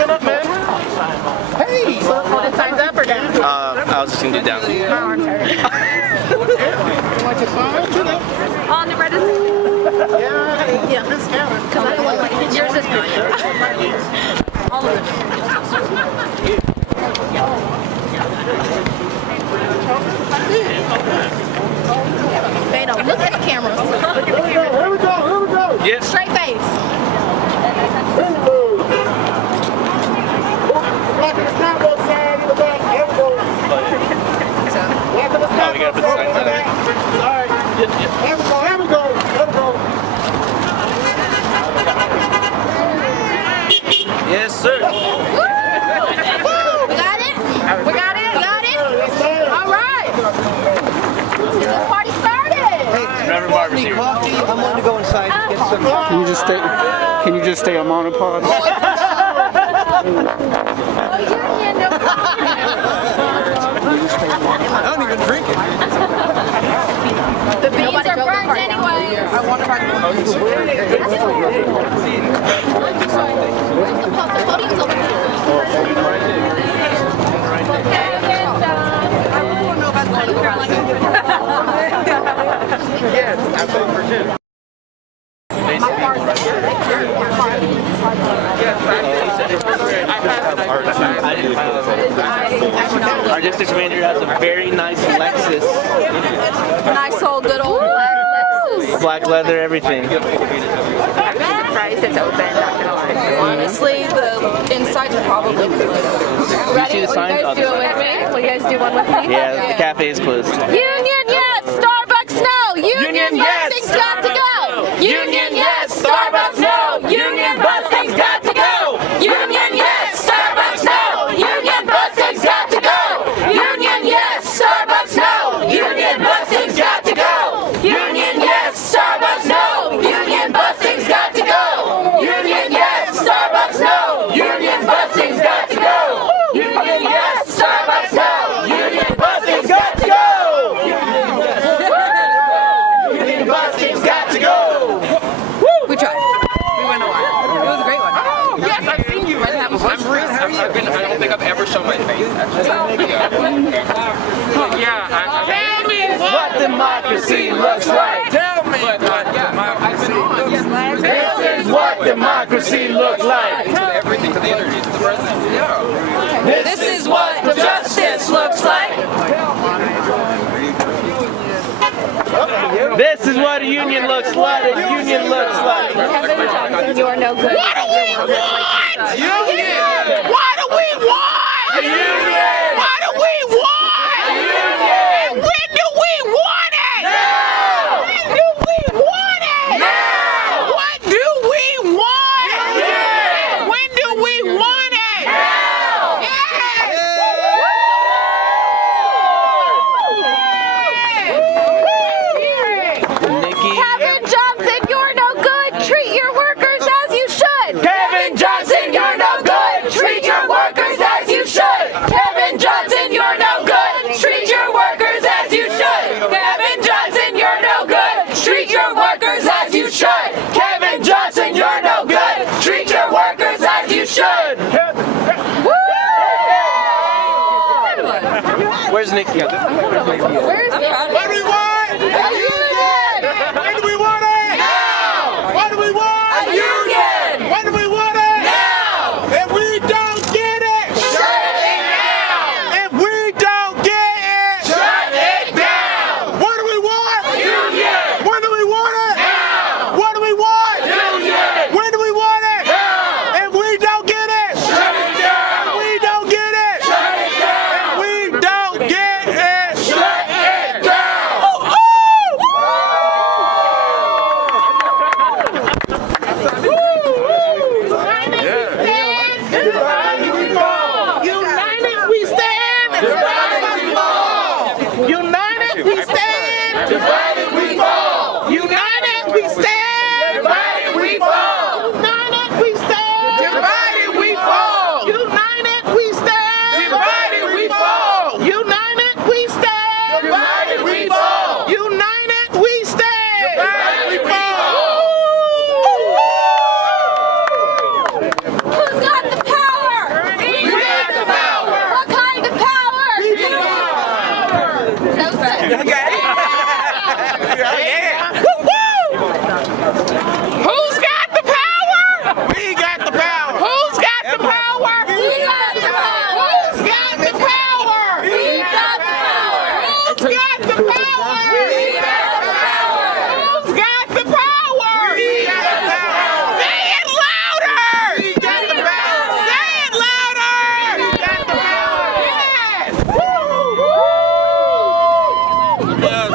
Hey! Hold it tight up or down? I was just gonna do down. On the register. Yeah. Because I don't want like Yours is mine. All of them. Beto, look at the camera. Here we go. Yes. Straight face. Back to the combo side in the back. Here we go. Back to the Oh, we gotta put the combo signs side in the on back. All right. Here we go. Yes, sir. We got it? We got it? Got it? All right. This party started. Reverend Barber's here. I'm going to go inside and get some. Can you just stay on monopod? Oh, you're in the I don't even drink it. The beans are burnt anyway. I wonder if I can. The podium's over there. I don't know if I'm going to Yes, I vote for Jim. Our district manager has a very nice Lexus. Nice old good old black Lexus. Black leather, everything. I'm surprised it's open, not gonna lie. Honestly, the insides probably could. You see the sign? Will you guys do it with me? Will you guys do one with me? Yeah, the cafe is closed. Union yes, Starbucks no. Union busting's got to go. Union yes, Starbucks no. Union busting's got to go. Union yes, Starbucks no. Union busting's got to go. Union yes, Starbucks no. Union busting's got to go. Union yes, Starbucks no. Union busting's got to go. Union yes, Starbucks no. Union busting's got to go. Union yes, Starbucks no. Union busting's got to go. Union busting's got to go. We tried. We went a while. It was a great one. Oh, yes, I've seen you. I don't think I've ever shown my face, actually. Yeah. Tell me what democracy looks like. Tell me what democracy looks like. This is what democracy looks like. Everything to the energy to the president. Yeah. This is what justice looks like. This is what a union looks like. A union looks like. Kevin Johnson, you are no good. What do we want? Union! What do we want? Union! What do we want? Union! When do we want it? Now! When do we want it? Now! What do we want? Union! When do we want it? Now! Nikki. Kevin Johnson, you're no good. Treat your workers as you should. Kevin Johnson, you're no good. Treat your workers as you should. Kevin Johnson, you're no good. Treat your workers as you should. Kevin Johnson, you're no good. Treat your workers as you should. Kevin Johnson, you're no good. Treat your workers as you should. Where's Nikki? Where's what do we want? A union! When do we want it? Now! What do we want? A union! When do we want it? Now! If we don't get it, shut it down! If we don't get it, shut it down! What do we want? A union! When do we want it? Now! What do we want? A union! When do we want it? Now! If we don't get it, shut it down! If we don't get it, shut it down! If we don't get it, shut it down! United we stand, divided we fall. United we stand, divided we fall. United we stand, divided we fall. United we stand, divided we fall. United we stand, divided we fall. United we stand, divided we fall. United we stand, divided we fall. Who's got the power? We got the power. What kind of power? People power. No sense. Who's got the power? We got the power. Who's got the power? We got the power. Who's got the power? We got the power. Who's got the power? We got the power. Who's got the power? We got the power. Say it louder. We got the power. Say it louder. We got the power. Yes.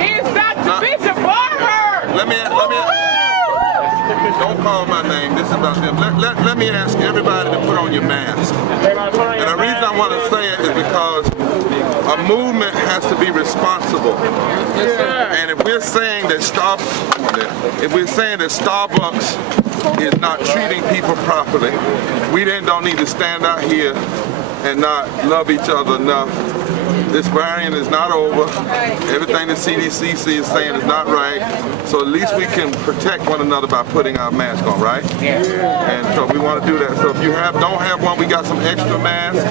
He's Dr. Bishop Barber. Let me. Don't call my name. This is about them. Let me ask everybody to put on your mask. And the reason I want to say it is because a movement has to be responsible. And if we're saying that Starbucks is not treating people properly, we then don't need to stand out here and not love each other enough. This variant is not over. Everything the CDC is saying is not right. So at least we can protect one another by putting our mask on, right? And so we want to do that. So if you don't have one, we got some extra masks,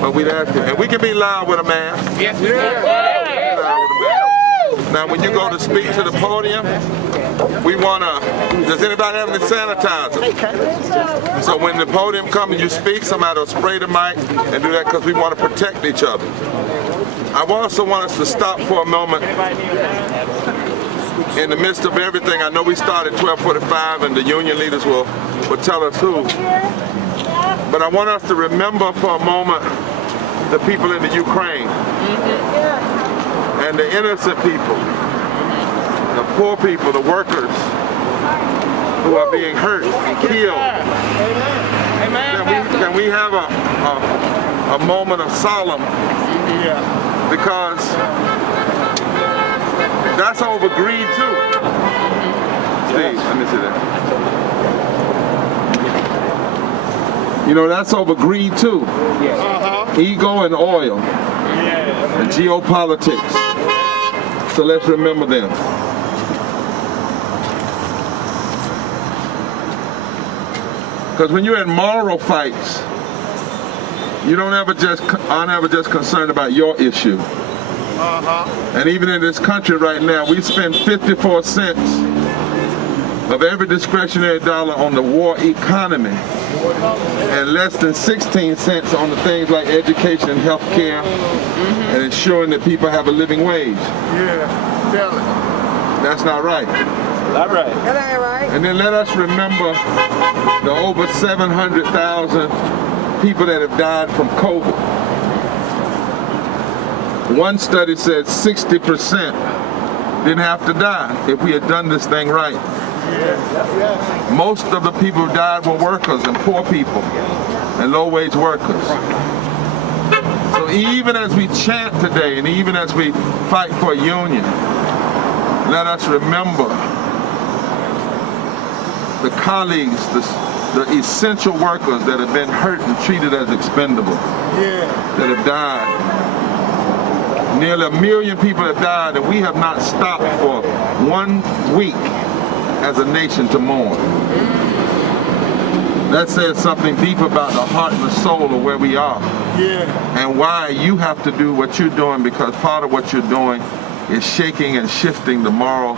but we'd ask you. And we can be loud with a mask. Yes, Be loud with a mask. Now, when you go to speak to the podium, we want to, does anybody have any sanitizer? So when the podium comes and you speak, somebody will spray the mic and do that because we want to protect each other. I also want us to stop for a moment in the midst of everything. I know we started 12:45 and the union leaders will tell us who. But I want us to remember for a moment the people in the Ukraine and the innocent people, the poor people, the workers who are being hurt, killed. Can we have a moment of solemn? Because that's over greed too. Steve, let me see that. You know, that's over greed too. Ego and oil. And geopolitics. So let's remember them. Because when you're in moral fights, you aren't ever just concerned about your issue. And even in this country right now, we spend 54 cents of every discretionary dollar on the war economy and less than 16 cents on the things like education and health care and ensuring that people have a living wage. That's not right. Not right. That ain't right. And then let us remember the over 700,000 people that have died from COVID. One study said 60% didn't have to die if we had done this thing right. Most of the people who died were workers and poor people and low-wage workers. So even as we chant today and even as we fight for a union, let us remember the colleagues, the essential workers that have been hurt and treated as expendable, that have died. Nearly 1 million people have died, and we have not stopped for 1 week as a nation to mourn. That says something deep about the heart and the soul of where we are. And why you have to do what you're doing, because part of what you're doing is shaking and shifting the moral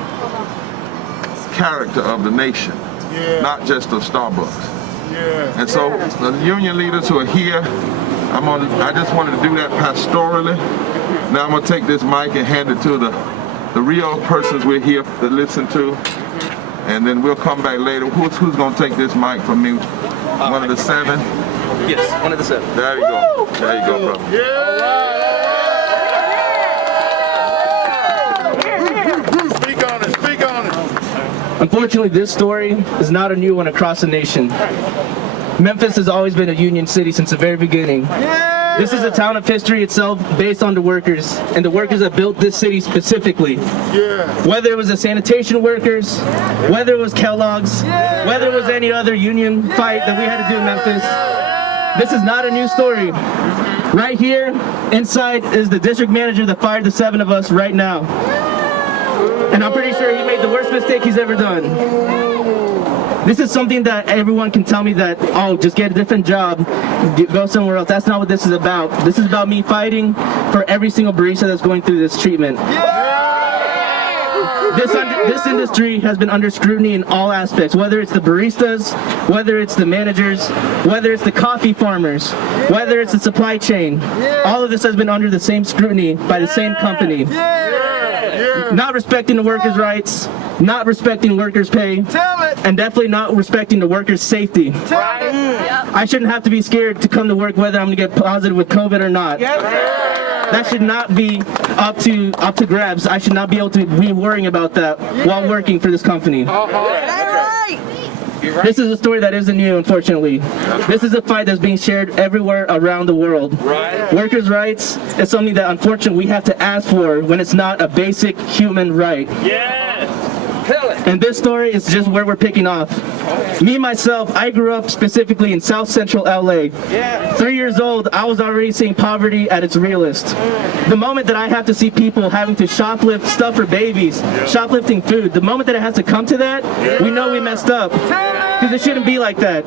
character of the nation, not just of Starbucks. And so the union leaders who are here, I just wanted to do that pastorally. Now I'm going to take this mic and hand it to the real persons we're here to listen to. And then we'll come back later. Who's going to take this mic from me? One of the 7? Yes, one of the 7. There you go. There you go, brother. Speak on it, speak on it. Unfortunately, this story is not a new one across the nation. Memphis has always been a union city since the very beginning. This is a town of history itself based on the workers, and the workers that built this city specifically. Whether it was the sanitation workers, whether it was Kellogg's, whether it was any other union fight that we had to do in Memphis, this is not a new story. Right here, inside, is the district manager that fired the 7 of us right now. And I'm pretty sure he made the worst mistake he's ever done. This is something that everyone can tell me that, oh, just get a different job, go somewhere else. That's not what this is about. This is about me fighting for every single barista that's going through this treatment. This industry has been under scrutiny in all aspects, whether it's the baristas, whether it's the managers, whether it's the coffee farmers, whether it's the supply chain. All of this has been under the same scrutiny by the same company. Not respecting the workers' rights, not respecting workers' pay, and definitely not respecting the workers' safety. I shouldn't have to be scared to come to work whether I'm going to get positive with COVID or not. That should not be up to grabs. I should not be able to be worrying about that while working for this company. This is a story that isn't new, unfortunately. This is a fight that's being shared everywhere around the world. Workers' rights is something that, unfortunately, we have to ask for when it's not a basic human right. And this story is just where we're picking off. Me, myself, I grew up specifically in South Central LA. 3 years old, I was already seeing poverty at its realest. The moment that I have to see people having to shoplift stuff for babies, shoplifting food, the moment that it has to come to that, we know we messed up. Because it shouldn't be like that.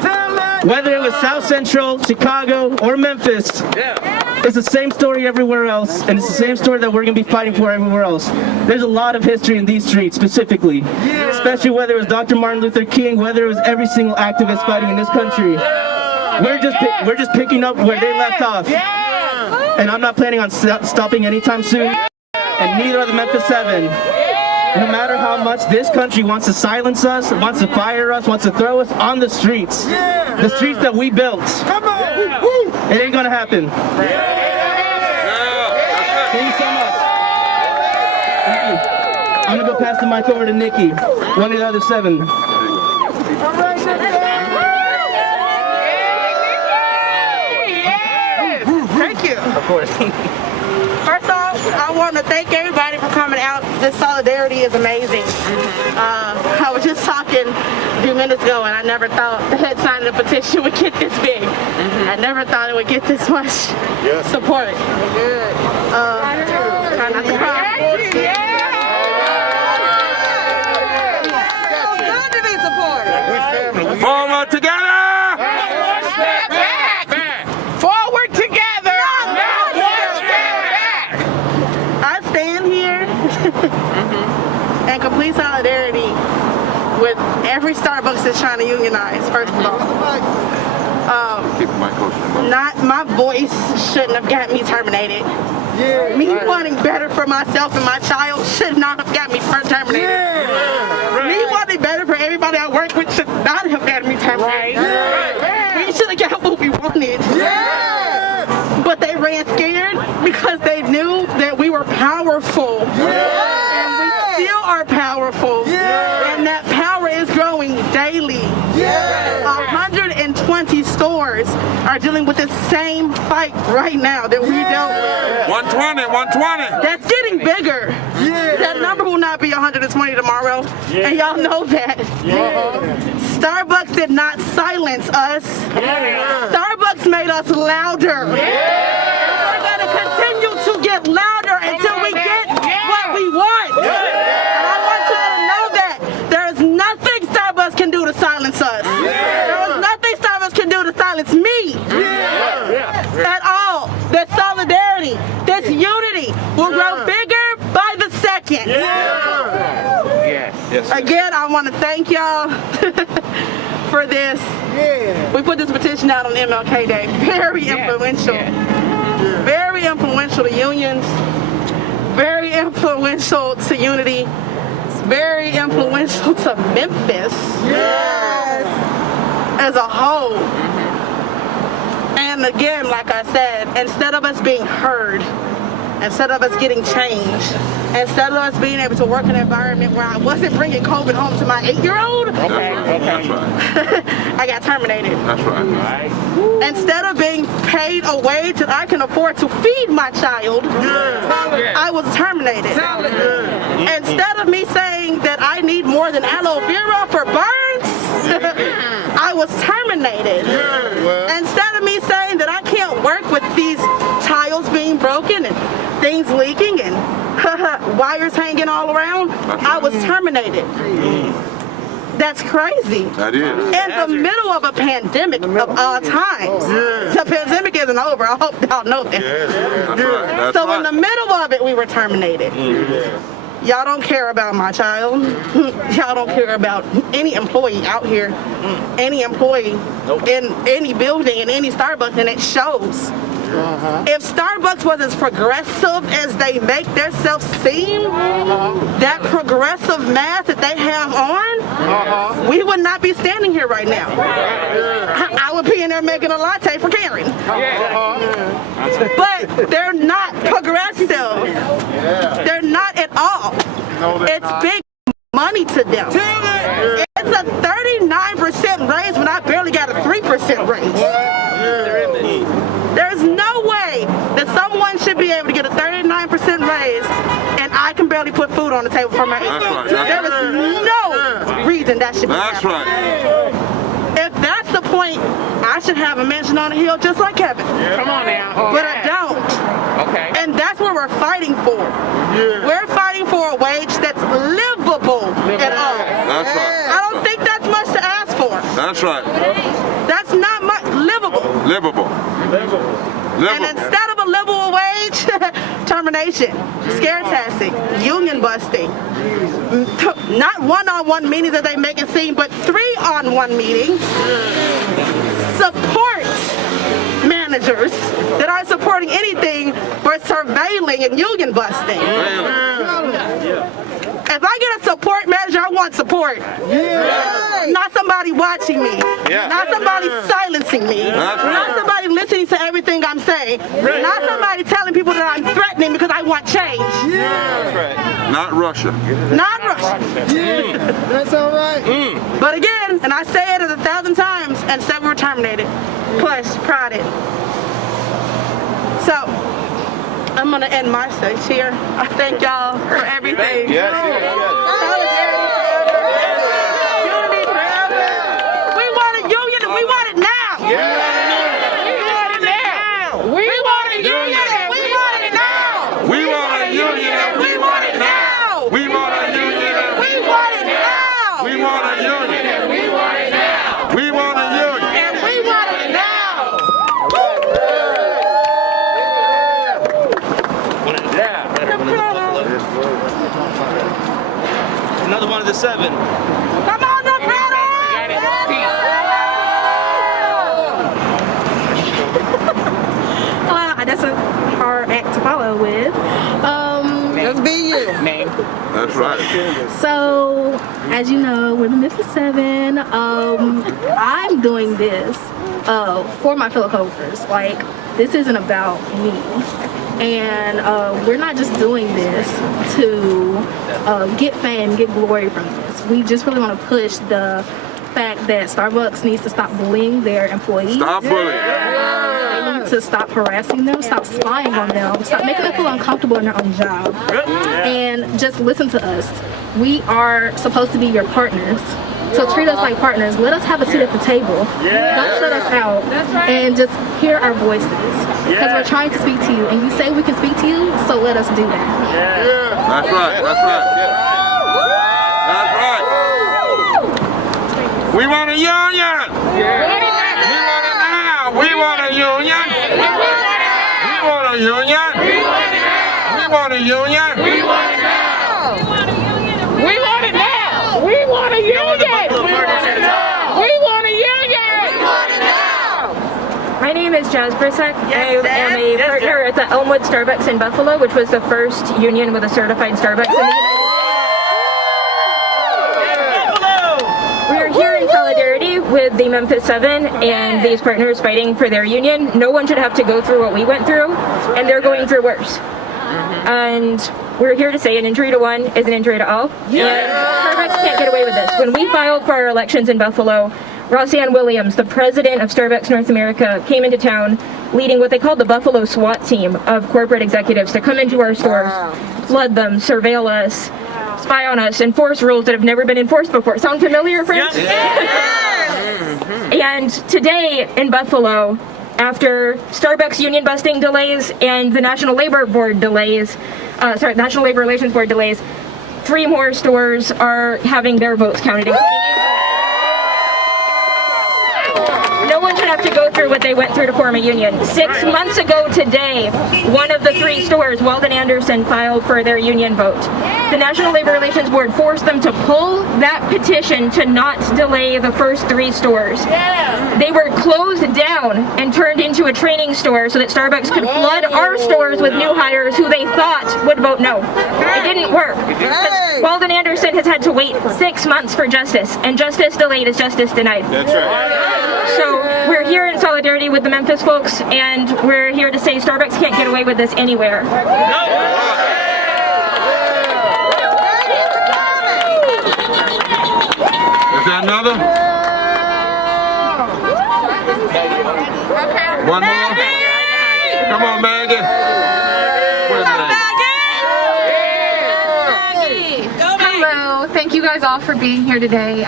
Whether it was South Central, Chicago, or Memphis, It's the same story everywhere else, and it's the same story that we're going to be fighting for everywhere else. There's a lot of history in these streets specifically, especially whether it was Dr. Martin Luther King, whether it was every single activist fighting in this country. We're just picking up where they left off, and I'm not planning on stopping anytime soon, and neither are the Memphis 7. No matter how much this country wants to silence us, wants to fire us, wants to throw us on the streets that we built, it ain't gonna happen. Thank you so much. Thank you. I'm gonna go pass the mic over to Nikki, one of the other 7. Thank you. Of course. First off, I want to thank everybody for coming out. This solidarity is amazing. I was just talking a few minutes ago, and I never thought that signing a petition would get this big. I never thought it would get this much support. Good. Try not to cry. Good to be supported. Forward together! Forward together! I stand here in complete solidarity with every Starbucks that's trying to unionize, first of all. Keep the mic close to your mouth. Not my voice shouldn't have got me terminated. Me wanting better for myself and my child should not have got me terminated. Me wanting better for everybody I work with should not have got me terminated. We should have got what we wanted. But they ran scared because they knew that we were powerful. And we still are powerful. And that power is growing daily. 120 stores are dealing with the same fight right now that we dealt with. 120, 120. That's getting bigger. That number will not be 120 tomorrow. And y'all know that. Starbucks did not silence us. Starbucks made us louder. We're going to continue to get louder until we get what we want. And I want you to know that there is nothing Starbucks can do to silence us. There is nothing Starbucks can do to silence me. At all. That solidarity, this unity will grow bigger by the second. Again, I want to thank y'all for this. We put this petition out on MLK Day. Very influential. Very influential to unions. Very influential to unity. Very influential to Memphis as a whole. And again, like I said, instead of us being heard, instead of us getting changed, instead of us being able to work in an environment where I wasn't bringing COVID home to my 8-year-old, That's right. I got terminated. That's right. Instead of being paid a wage that I can afford to feed my child, I was terminated. Instead of me saying that I need more than aloe vera for burns, I was terminated. Instead of me saying that I can't work with these tiles being broken and things leaking and wires hanging all around, I was terminated. That's crazy. That is. In the middle of a pandemic of all times. The pandemic isn't over. I hope y'all know that. So in the middle of it, we were terminated. Y'all don't care about my child. Y'all don't care about any employee out here. Any employee in any building, in any Starbucks, and it shows. If Starbucks was as progressive as they make themselves seem, that progressive mask that they have on, we would not be standing here right now. I would be in there making a latte for Karen. But they're not progressive. They're not at all. It's big money to them. It's a 39% raise when I barely got a 3% raise. There's no way that someone should be able to get a 39% raise and I can barely put food on the table for my Right. There is no reason that should be happening. Right. If that's the point, I should have a mansion on a hill just like Kevin. Come on now. But I don't. Okay. And that's what we're fighting for. We're fighting for a wage that's livable at all. That's right. I don't think that's much to ask for. That's right. That's not much. Livable. Livable. And instead of a livable wage, termination, scare tactic, union busting, not one-on-one meetings that they make it seem, but 3-on-1 meetings, support managers that aren't supporting anything but surveilling and union busting. If I get a support manager, I want support. Not somebody watching me. Not somebody silencing me. Not somebody listening to everything I'm saying. Not somebody telling people that I'm threatening because I want change. Not Russia. Not Russia. That's all right. But again, and I say it 1,000 times, and said we were terminated, pushed, prodded. So, I'm going to end my stage here. I thank y'all for everything. Yes. Solidarity forever. Unity forever. We want a union and we want it now. We want it now. We want a union and we want it now. We want a union and we want it now. We want a union and we want it now. we want a union and we want it now. We want a union And we want it now. Another one of the 7. Come on, the That's a hard act to follow with. Just be you. Name. That's right. So, as you know, we're the Memphis 7. I'm doing this for my fellow coworkers. Like, this isn't about me. And we're not just doing this to get fame, get glory from this. We just really want to push the fact that Starbucks needs to stop bullying their employees. Stop bullying. They need to stop harassing them, stop spying on them, stop making them feel uncomfortable in their own job. And just listen to us. We are supposed to be your partners. So treat us like partners. Let us have a seat at the table. Don't shut us out. And just hear our voices. Because we're trying to speak to you. And you say we can speak to you, so let us do that. That's right. That's right. That's right. We want a union. We want it now. We want a union. We want a union. We want a union. We want it now. We want it now. We want a union. We want a union. My name is Jazz Brissack. I am a partner at the Elmwood Starbucks in Buffalo, which was the first union with a certified Starbucks in the United States. We're here in solidarity with the Memphis 7 and these partners fighting for their union. No one should have to go through what we went through, and they're going through worse. And we're here to say an injury to one is an injury to all. And Starbucks can't get away with this. When we filed for our elections in Buffalo, Roseanne Williams, the president of Starbucks North America, came into town leading what they called the Buffalo SWAT team of corporate executives to come into our stores, flood them, surveil us, spy on us, enforce rules that have never been enforced before. Sound familiar, friends? And today in Buffalo, after Starbucks union busting delays and the National Labor Board delays, National Labor Relations Board delays, 3 more stores are having their votes counted, including no one should have to go through what they went through to form a union. 6 months ago today, one of the 3 stores, Weldon Anderson, filed for their union vote. The National Labor Relations Board forced them to pull that petition to not delay the first 3 stores. They were closed down and turned into a training store so that Starbucks could flood our stores with new hires who they thought would vote no. It didn't work. Weldon Anderson has had to wait 6 months for justice, and justice delayed is justice denied. That's right. So we're here in solidarity with the Memphis folks, and we're here to say Starbucks can't get away with this anywhere. Is there another? One more? Come on, Maggie. Where's Maggie? Hello, thank you guys all for being here today.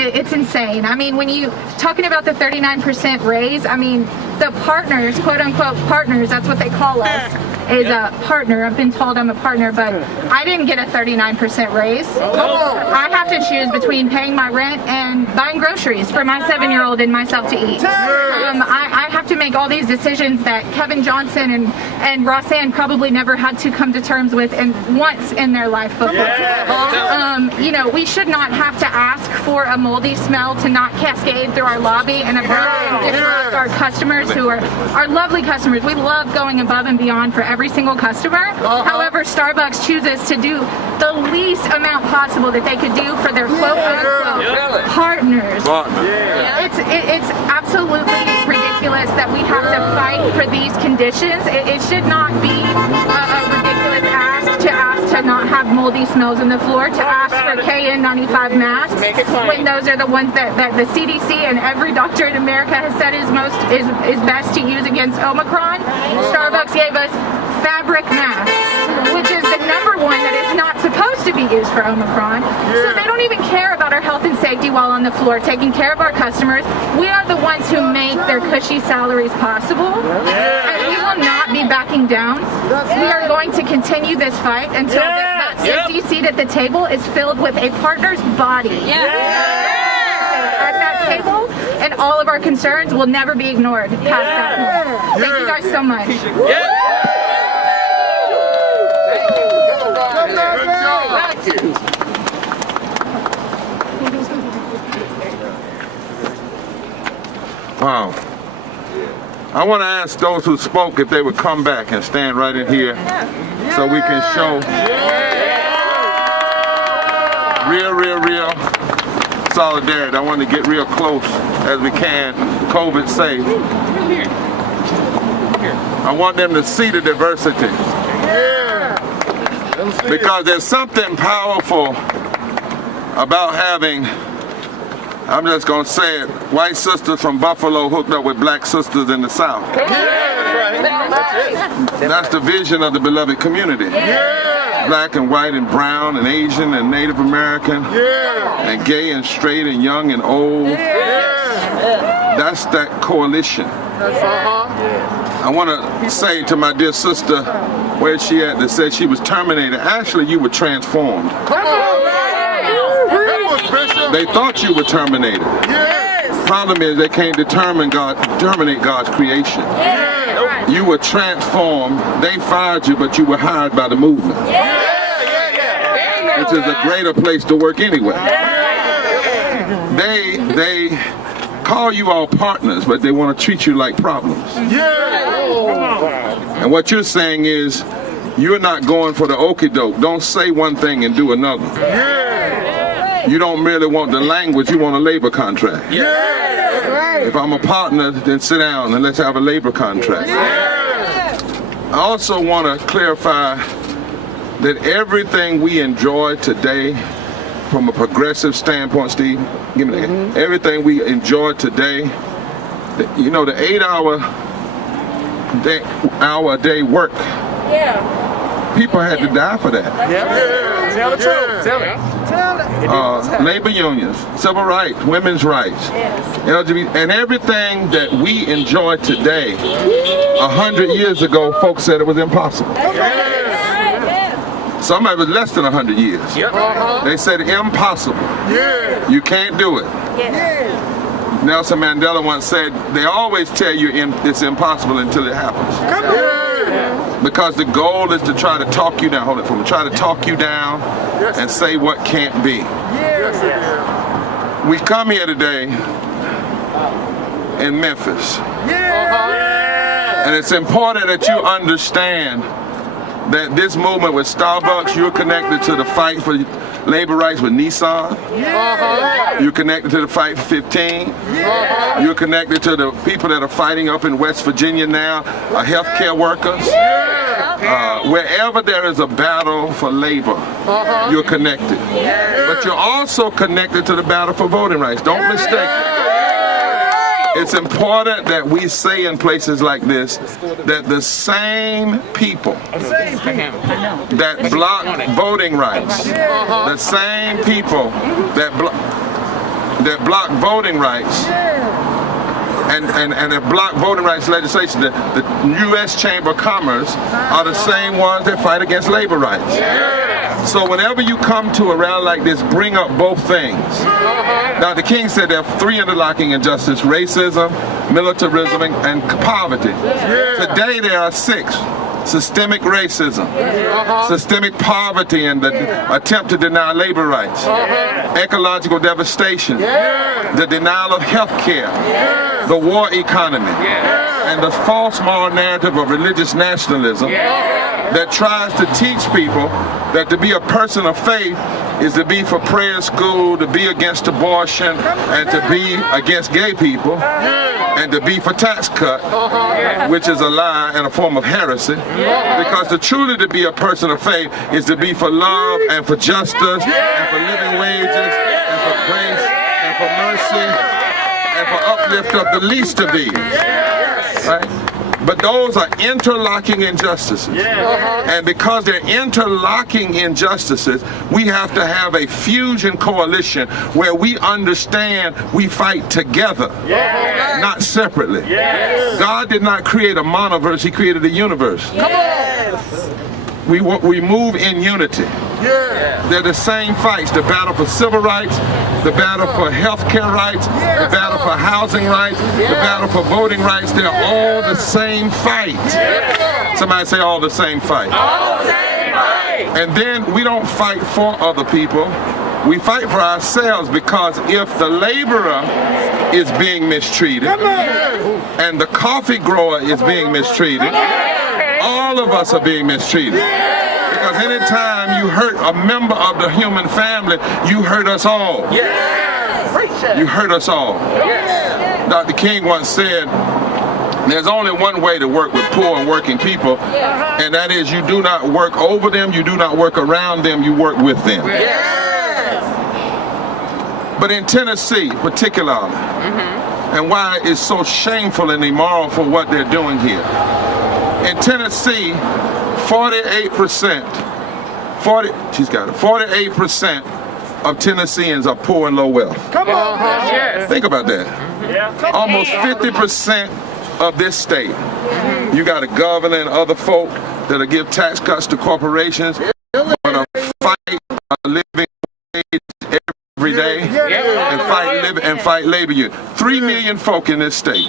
It's insane. I mean, when you talking about the 39% raise, I mean, the partners, quote unquote partners, that's what they call us. is a partner. I've been told I'm a partner, but I didn't get a 39% raise. I have to choose between paying my rent and buying groceries for my 7-year-old and myself to eat. I have to make all these decisions that Kevin Johnson and Roseanne probably never had to come to terms with once in their life before. You know, we should not have to ask for a moldy smell to not cascade through our lobby and disrupt our customers who are our lovely customers. We love going above and beyond for every single customer. However, Starbucks chooses to do the least amount possible that they could do for their quote-unquote partners. It's absolutely ridiculous that we have to fight for these conditions. It should not be a ridiculous ask to not have moldy smells in the floor, to ask for KN95 masks when those are the ones that the CDC and every doctor in America has said is best to use against Omicron. Starbucks gave us fabric masks, which is the #1 that is not supposed to be used for Omicron. So they don't even care about our health and safety while on the floor, taking care of our customers. We are the ones who make their cushy salaries possible, and we will not be backing down. We are going to continue this fight until that empty seat at the table is filled with a partner's body at that table, and all of our concerns will never be ignored past that point. Thank you guys so much. Wow. I want to ask those who spoke if they would come back and stand right in here so we can show real solidarity. I want to get real close as we can, COVID safe. I want them to see the diversity. Because there's something powerful about having, I'm just going to say it, white sisters from Buffalo hooked up with black sisters in the South. That's the vision of the beloved community. Black and white and brown and Asian and Native American and gay and straight and young and old. That's that coalition. I want to say to my dear sister, where's she at, that said she was terminated. Actually, you were transformed. They thought you were terminated. Problem is they can't terminate God's creation. You were transformed. They fired you, but you were hired by the movement. Which is a greater place to work anyway. They call you all partners, but they want to treat you like problems. And what you're saying is, you're not going for the okie doke. Don't say one thing and do another. You don't really want the language, you want a labor contract. If I'm a partner, then sit down and let's have a labor contract. I also want to clarify that everything we enjoy today, from a progressive standpoint, Steve, give me that. Everything we enjoy today, you know, the 8-hour a day work. People had to die for that. Tell the truth. Tell it. Labor unions, civil rights, women's rights, LGBT, and everything that we enjoy today, 100 years ago, folks said it was impossible. Some of it was less than 100 years. They said impossible. You can't do it. Nelson Mandela once said, they always tell you it's impossible until it happens. Because the goal is to try to talk you down. Hold it for me. Try to talk you down and say what can't be. We come here today in Memphis. And it's important that you understand that this movement with Starbucks, you're connected to the fight for labor rights with Nissan. You're connected to the fight for 15. You're connected to the people that are fighting up in West Virginia now, healthcare workers. Wherever there is a battle for labor, you're connected. But you're also connected to the battle for voting rights. Don't mistake it. It's important that we say in places like this that the same people that block voting rights, the same people that block voting rights and have blocked voting rights legislation. The U.S. Chamber of Commerce are the same ones that fight against labor rights. So whenever you come to a rally like this, bring up both things. Dr. King said there are 3 interlocking injustices: racism, militarism, and poverty. Today there are 6. Systemic racism, systemic poverty and the attempt to deny labor rights, ecological devastation, the denial of health care, the war economy, and the false moral narrative of religious nationalism that tries to teach people that to be a person of faith is to be for prayer school, to be against abortion, and to be against gay people, and to be for tax cut, which is a lie and a form of heresy. Because to truly to be a person of faith is to be for love and for justice and for living wages and for grace and for mercy and for uplift of the least of these. Right? But those are interlocking injustices. And because they're interlocking injustices, we have to have a fusion coalition where we understand we fight together, not separately. God did not create a monoverse, He created a universe. We move in unity. They're the same fights: the battle for civil rights, the battle for health care rights, the battle for housing rights, the battle for voting rights. They're all the same fight. Somebody say all the same fight. All the same fight. And then we don't fight for other people. We fight for ourselves, because if the laborer is being mistreated and the coffee grower is being mistreated, all of us are being mistreated. Because anytime you hurt a member of the human family, you hurt us all. You hurt us all. Dr. King once said, there's only one way to work with poor and working people, and that is you do not work over them, you do not work around them, you work with them. But in Tennessee particularly, and why it's so shameful and immoral for what they're doing here. In Tennessee, 48% of Tennesseans are poor and low wealth. Come on. Think about that. Almost 50% of this state. You got a governor and other folk that'll give tax cuts to corporations, but fight a living wage every day and fight labor union. 3 million folk in this state.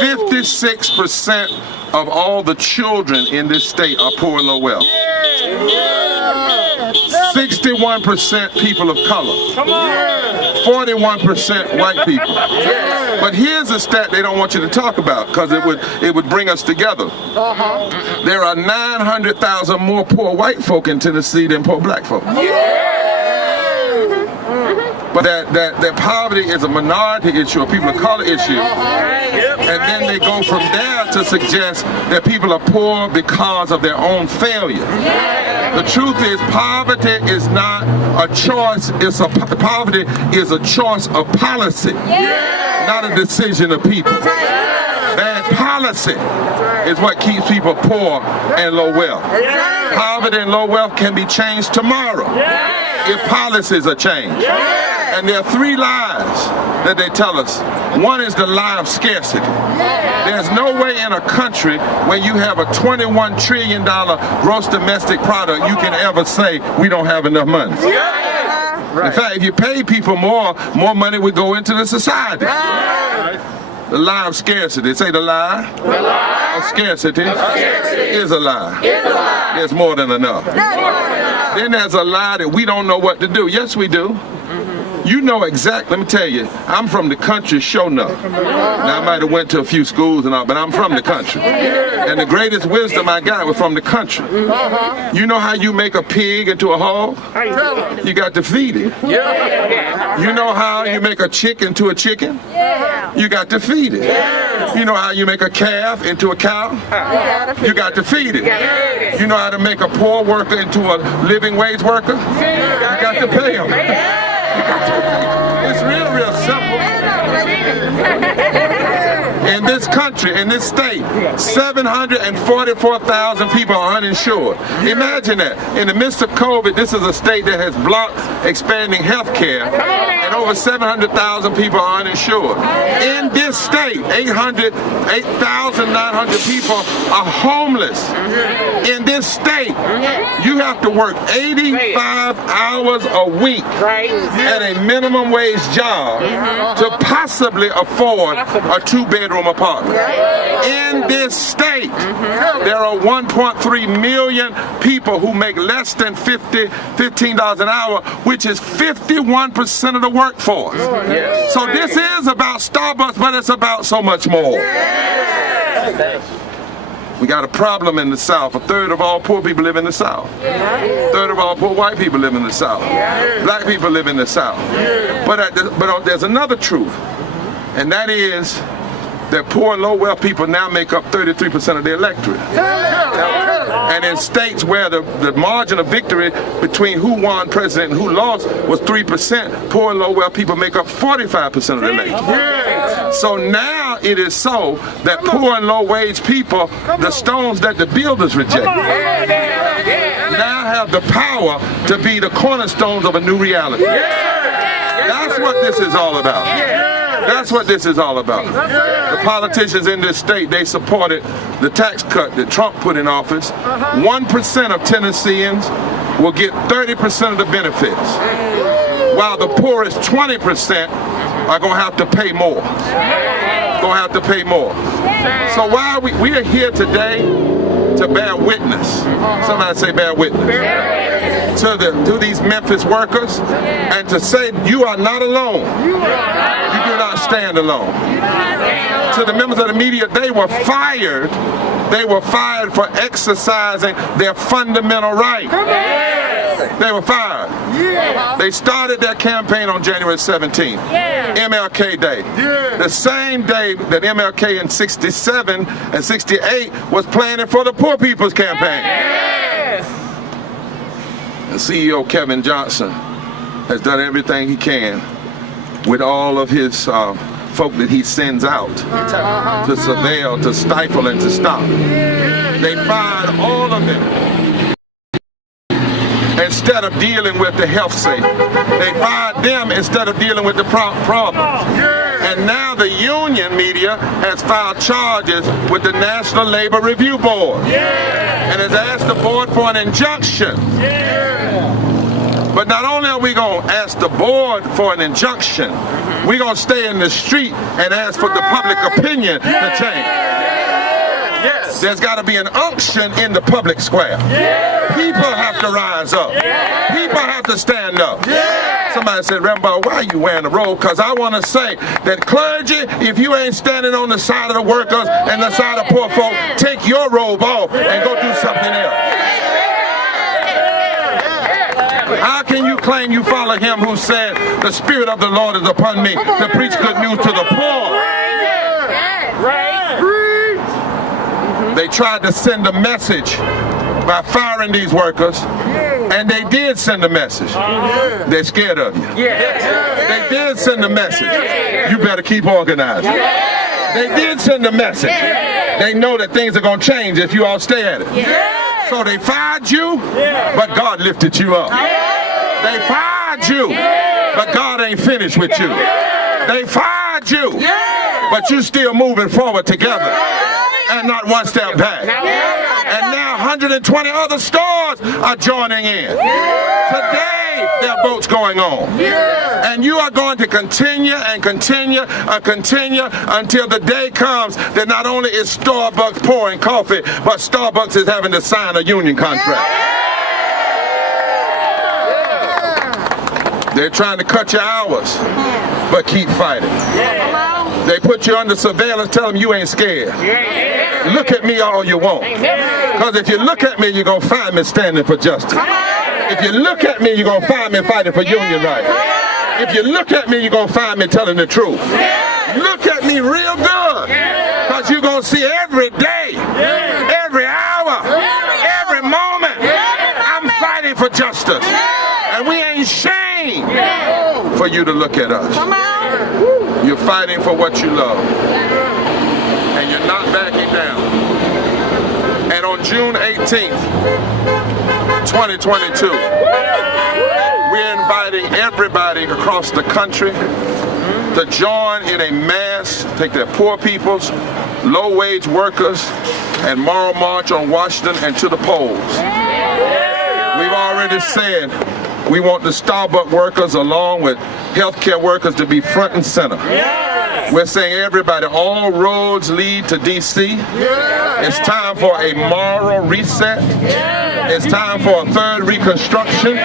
56% of all the children in this state are poor and low wealth. 61% people of color. 41% white people. But here's a stat they don't want you to talk about, because it would bring us together. There are 900,000 more poor white folk in Tennessee than poor black folk. But that poverty is a minority issue, a people of color issue. And then they go from there to suggest that people are poor because of their own failure. The truth is, poverty is not a choice, poverty is a choice of policy, not a decision of people. Bad policy is what keeps people poor and low wealth. Poverty and low wealth can be changed tomorrow if policies are changed. And there are 3 lies that they tell us. One is the lie of scarcity. There's no way in a country where you have a $21 trillion gross domestic product you can ever say we don't have enough money. In fact, if you pay people more money would go into the society. The lie of scarcity. Say the lie of scarcity is a lie. There's more than enough. Then there's a lie that we don't know what to do. Yes, we do. You know exactly, let me tell you, I'm from the country, sure enough. Now, I might have went to a few schools and all, but I'm from the country. And the greatest wisdom I got was from the country. You know how you make a pig into a hog? You got to feed it. You know how you make a chick into a chicken? You got to feed it. You know how you make a calf into a cow? You got to feed it. You know how to make a poor worker into a living wage worker? You got to pay them. It's real simple. In in this country, in this state, 744,000 people are uninsured. Imagine that. In the midst of COVID, this is a state that has blocked expanding health care, and over 700,000 people are uninsured. In this state, 8,900 people are homeless. In this state, you have to work 85 hours a week at a minimum wage job to possibly afford a 2-bedroom apartment. In this state, there are 1.3 million people who make less than $15 an hour, which is 51% of the workforce. So this is about Starbucks, but it's about so much more. We got a problem in the South. 1/3 of all poor people live in the South. 1/3 of all poor white people live in the South. Black people live in the South. But there's another truth, and that is that poor and low wealth people now make up 33% of the electorate. And in states where the margin of victory between who won president and who lost was 3%, poor and low wealth people make up 45% of the electorate. So now it is so that poor and low wage people, the stones that the builders rejected, now have the power to be the cornerstones of a new reality. That's what this is all about. That's what this is all about. The politicians in this state, they supported the tax cut that Trump put in office. 1% of Tennesseans will get 30% of the benefits, while the poorest 20% are going to have to pay more. Going to have to pay more. So while we are here today to bear witness, somebody say bear witness, to these Memphis workers, and to say you are not alone. You do not stand alone. To the members of the media, they were fired. They were fired for exercising their fundamental right. They were fired. They started their campaign on January 17th, MLK Day. The same day that MLK in 67 and 68 was planning for the Poor People's Campaign. The CEO, Kevin Johnson, has done everything he can with all of his folk that he sends out to surveil, to stifle, and to stop. They fired all of them. Instead of dealing with the health safety, they fired them instead of dealing with the problems. And now the union media has filed charges with the National Labor Review Board and has asked the board for an injunction. But not only are we going to ask the board for an injunction, we're going to stay in the street and ask for the public opinion to change. There's got to be an unction in the public square. People have to rise up. People have to stand up. Somebody said, Rambo, why are you wearing a robe? Because I want to say that clergy, if you ain't standing on the side of the workers and the side of poor folk, take your robe off and go do something else. How can you claim you follow him who said, the Spirit of the Lord is upon me to preach good news to the poor? They tried to send a message by firing these workers, and they did send a message. They're scared of you. They did send a message. You better keep organizing. They did send a message. They know that things are going to change if you all stay at it. So they fired you, but God lifted you up. They fired you, but God ain't finished with you. They fired you, but you still moving forward together and not one step back. And now 120 other stores are joining in. Today, there are votes going on. And you are going to continue and continue and continue until the day comes that not only is Starbucks pouring coffee, but Starbucks is having to sign a union contract. They're trying to cut your hours, but keep fighting. They put you under surveillance, tell them you ain't scared. Look at me all you want. Because if you look at me, you're going to find me standing for justice. If you look at me, you're going to find me fighting for union rights. If you look at me, you're going to find me telling the truth. Look at me real good. Because you're going to see every day, every hour, every moment, I'm fighting for justice. And we ain't ashamed for you to look at us. You're fighting for what you love. and you're not backing down. And on June 18th, 2022, we're inviting everybody across the country to join in a mass, take their poor peoples, low-wage workers, and moral march on Washington and to the polls. We've already said we want the Starbucks workers along with healthcare workers to be front and center. We're saying everybody, all roads lead to D.C. It's time for a moral reset. It's time for a third reconstruction.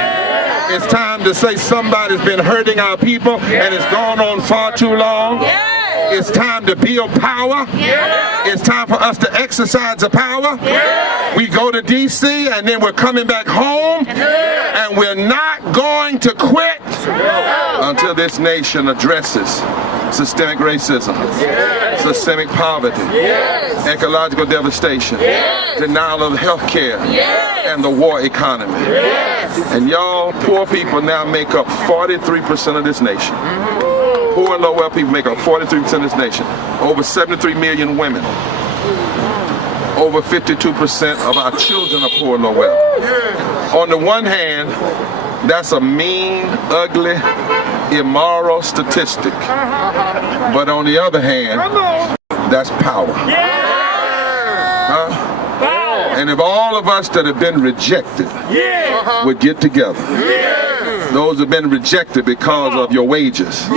It's time to say somebody's been hurting our people and it's gone on far too long. It's time to build power. It's time for us to exercise the power. We go to D.C. and then we're coming back home, and we're not going to quit until this nation addresses systemic racism, systemic poverty, ecological devastation, denial of health care, and the war economy. And y'all, poor people now make up 43% of this nation. Poor and low-wealth people make up 43% of this nation. Over 73 million women. Over 52% of our children are poor and low-wealth. On the one hand, that's a mean, ugly, immoral statistic. But on the other hand, that's power. And if all of us that have been rejected would get together, those who have been rejected because of your wages,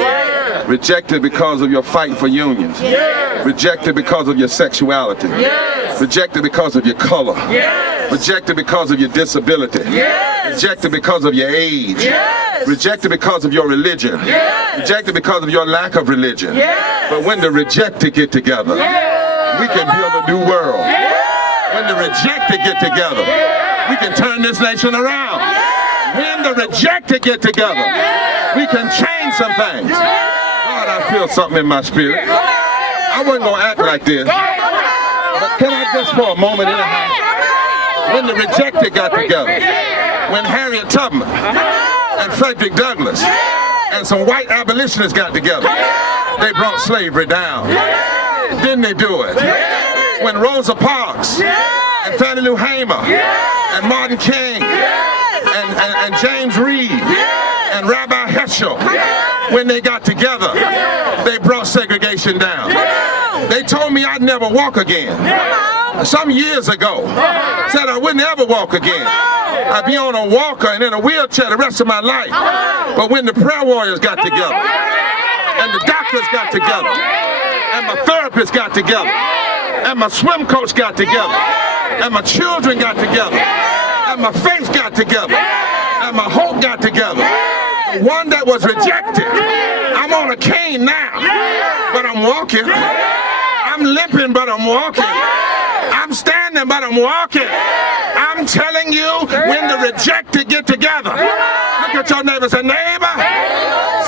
rejected because of your fight for unions, rejected because of your sexuality, rejected because of your color, rejected because of your disability, rejected because of your age, rejected because of your religion, rejected because of your lack of religion. But when the rejected get together, we can build a new world. When the rejected get together, we can turn this nation around. When the rejected get together, we can change some things. God, I feel something in my spirit. I wasn't going to act like this, but can I just for a moment in the house? When the rejected got together, when Harriet Tubman and Frederick Douglass and some white abolitionists got together, they brought slavery down. Didn't they do it? When Rosa Parks and Fannie Lou Hamer and Martin King and James Reed and Rabbi Heschel, when they got together, they brought segregation down. They told me I'd never walk again. Some years ago, said I wouldn't ever walk again. I'd be on a walker and in a wheelchair the rest of my life. But when the prayer warriors got together, and the doctors got together, and my therapist got together, and my swim coach got together, and my children got together, and my faith got together, and my hope got together. The one that was rejected, I'm on a cane now, but I'm walking. I'm limping, but I'm walking. I'm standing, but I'm walking. I'm telling you, when the rejected get together, look at your neighbor and say, neighbor,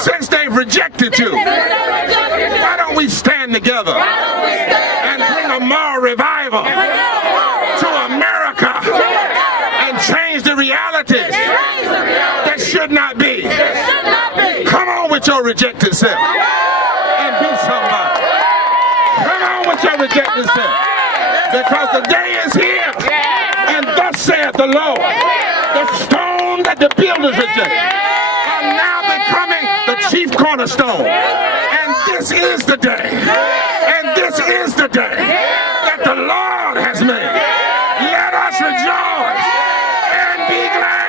since they've rejected you, why don't we stand together and bring a moral revival to America and change the realities that should not be. Come on with your rejected self and be somebody. Come on with your rejected self, because the day is here, and thus saith the Lord, the stone that the builders rejected are now becoming the chief cornerstone. And this is the day, and this is the day that the Lord has made. Let us rejoice and be glad.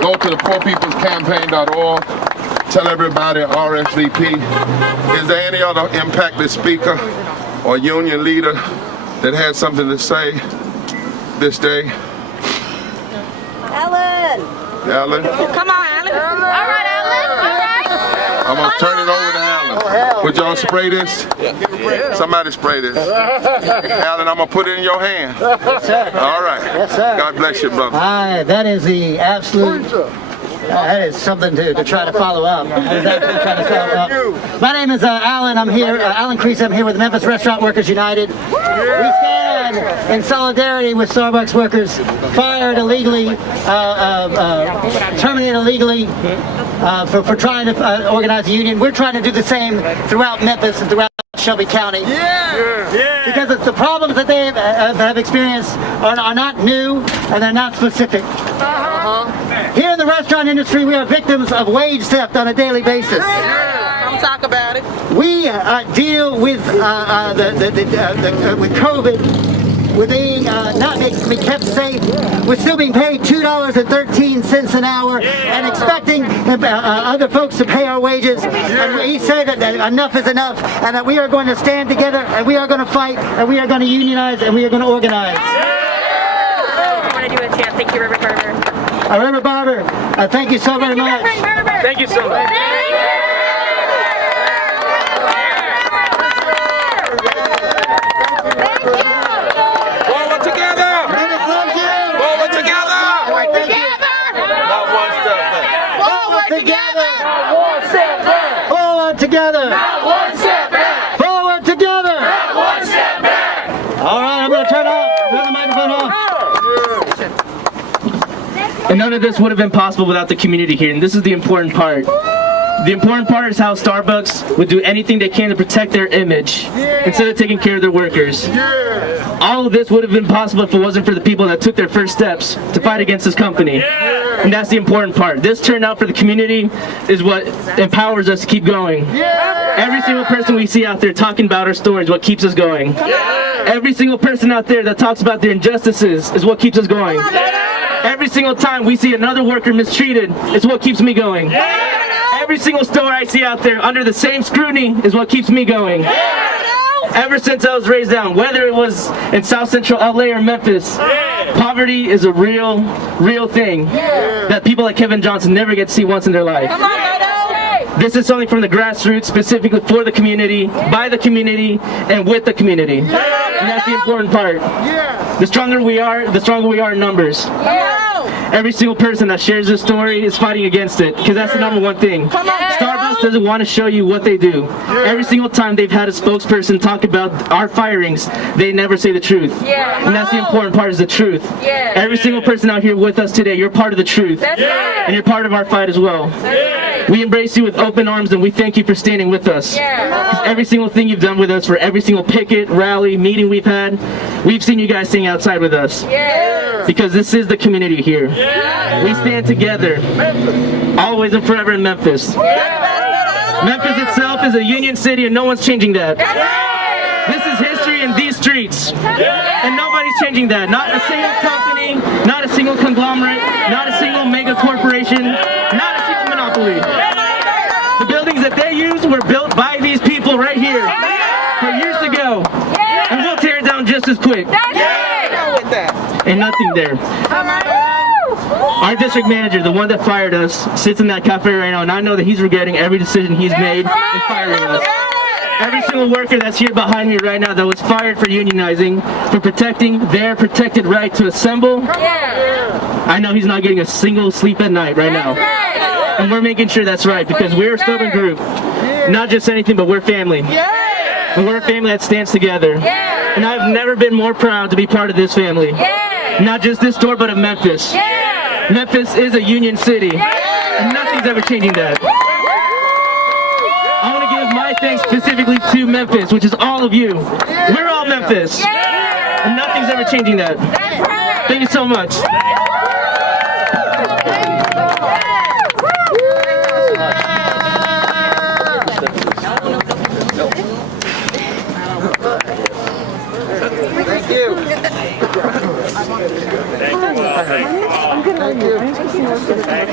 Go to the poorpeoplescampaign.org. Tell everybody RSVP. Is there any other impacted speaker or union leader that has something to say this day? Alan. Come on, Alan. All right, Alan. All right. I'm going to turn it over to Alan. Would y'all spray this? Somebody spray this. Alan, I'm going to put it in your hand. Yes, sir. All right. Yes, sir. God bless you, brother. That is the absolute That is something to try to follow up. My name is Alan. I'm here, Alan Creasy. I'm here with Memphis Restaurant Workers United. We stand in solidarity with Starbucks workers fired illegally, terminated illegally for trying to organize a union. We're trying to do the same throughout Memphis and throughout Shelby County. Because it's the problems that they have experienced are not new and they're not specific. Here in the restaurant industry, we are victims of wage theft on a daily basis. Don't talk about it. We deal with with COVID, with being not being kept safe, with still being paid $2.13 an hour, and expecting other folks to pay our wages. And we say that enough is enough, and that we are going to stand together, and we are going to fight, and we are going to unionize, and we are going to organize. I want to do a chant. Thank you, Reverend Barber. Reverend Barber, thank you so very much. Thank you so much. Forward together! Forward together! Not one step back. Forward together! Not one step back. Forward together! Not one step back! Forward together! Not one step back! All right, I'm going to turn the microphone off. And none of this would have been possible without the community here, and this is the important part. The important part is how Starbucks would do anything they can to protect their image instead of taking care of their workers. All of this would have been possible if it wasn't for the people that took their first steps to fight against this company. And that's the important part. This turnout for the community is what empowers us to keep going. Every single person we see out there talking about our stories is what keeps us going. Every single person out there that talks about their injustices is what keeps us going. Every single time we see another worker mistreated, it's what keeps me going. Every single store I see out there under the same scrutiny is what keeps me going. Ever since I was raised down, whether it was in South Central LA or Memphis, poverty is a real thing that people like Kevin Johnson never get to see once in their life. This is something from the grassroots, specifically for the community, by the community, and with the community. And that's the important part. The stronger we are in numbers. Every single person that shares this story is fighting against it, because that's the number one thing. Starbucks doesn't want to show you what they do. Every single time they've had a spokesperson talk about our firings, they never say the truth. And that's the important part, is the truth. Every single person out here with us today, you're part of the truth. And you're part of our fight as well. We embrace you with open arms, and we thank you for standing with us. Every single thing you've done with us, for every single picket, rally, meeting we've had, we've seen you guys staying outside with us. Because this is the community here. We stand together, always and forever in Memphis. Memphis itself is a union city, and no one's changing that. This is history in these streets, and nobody's changing that. Not a single company, not a single conglomerate, not a single mega corporation, not a single monopoly. The buildings that they use were built by these people right here for years ago, and we'll tear it down just as quick. And nothing there. Our district manager, the one that fired us, sits in that cafe right now, and I know that he's regretting every decision he's made in firing us. Every single worker that's here behind me right now that was fired for unionizing, for protecting their protected right to assemble, I know he's not getting a single sleep at night right now. And we're making sure that's right, because we're a stubborn group. Not just anything, but we're family. And we're a family that stands together. And I've never been more proud to be part of this family. Not just this store, but of Memphis. Memphis is a union city, and nothing's ever changing that. I want to give my thanks specifically to Memphis, which is all of you. We're all Memphis, and nothing's ever changing that. Thank you so much. Thank you. Thank you.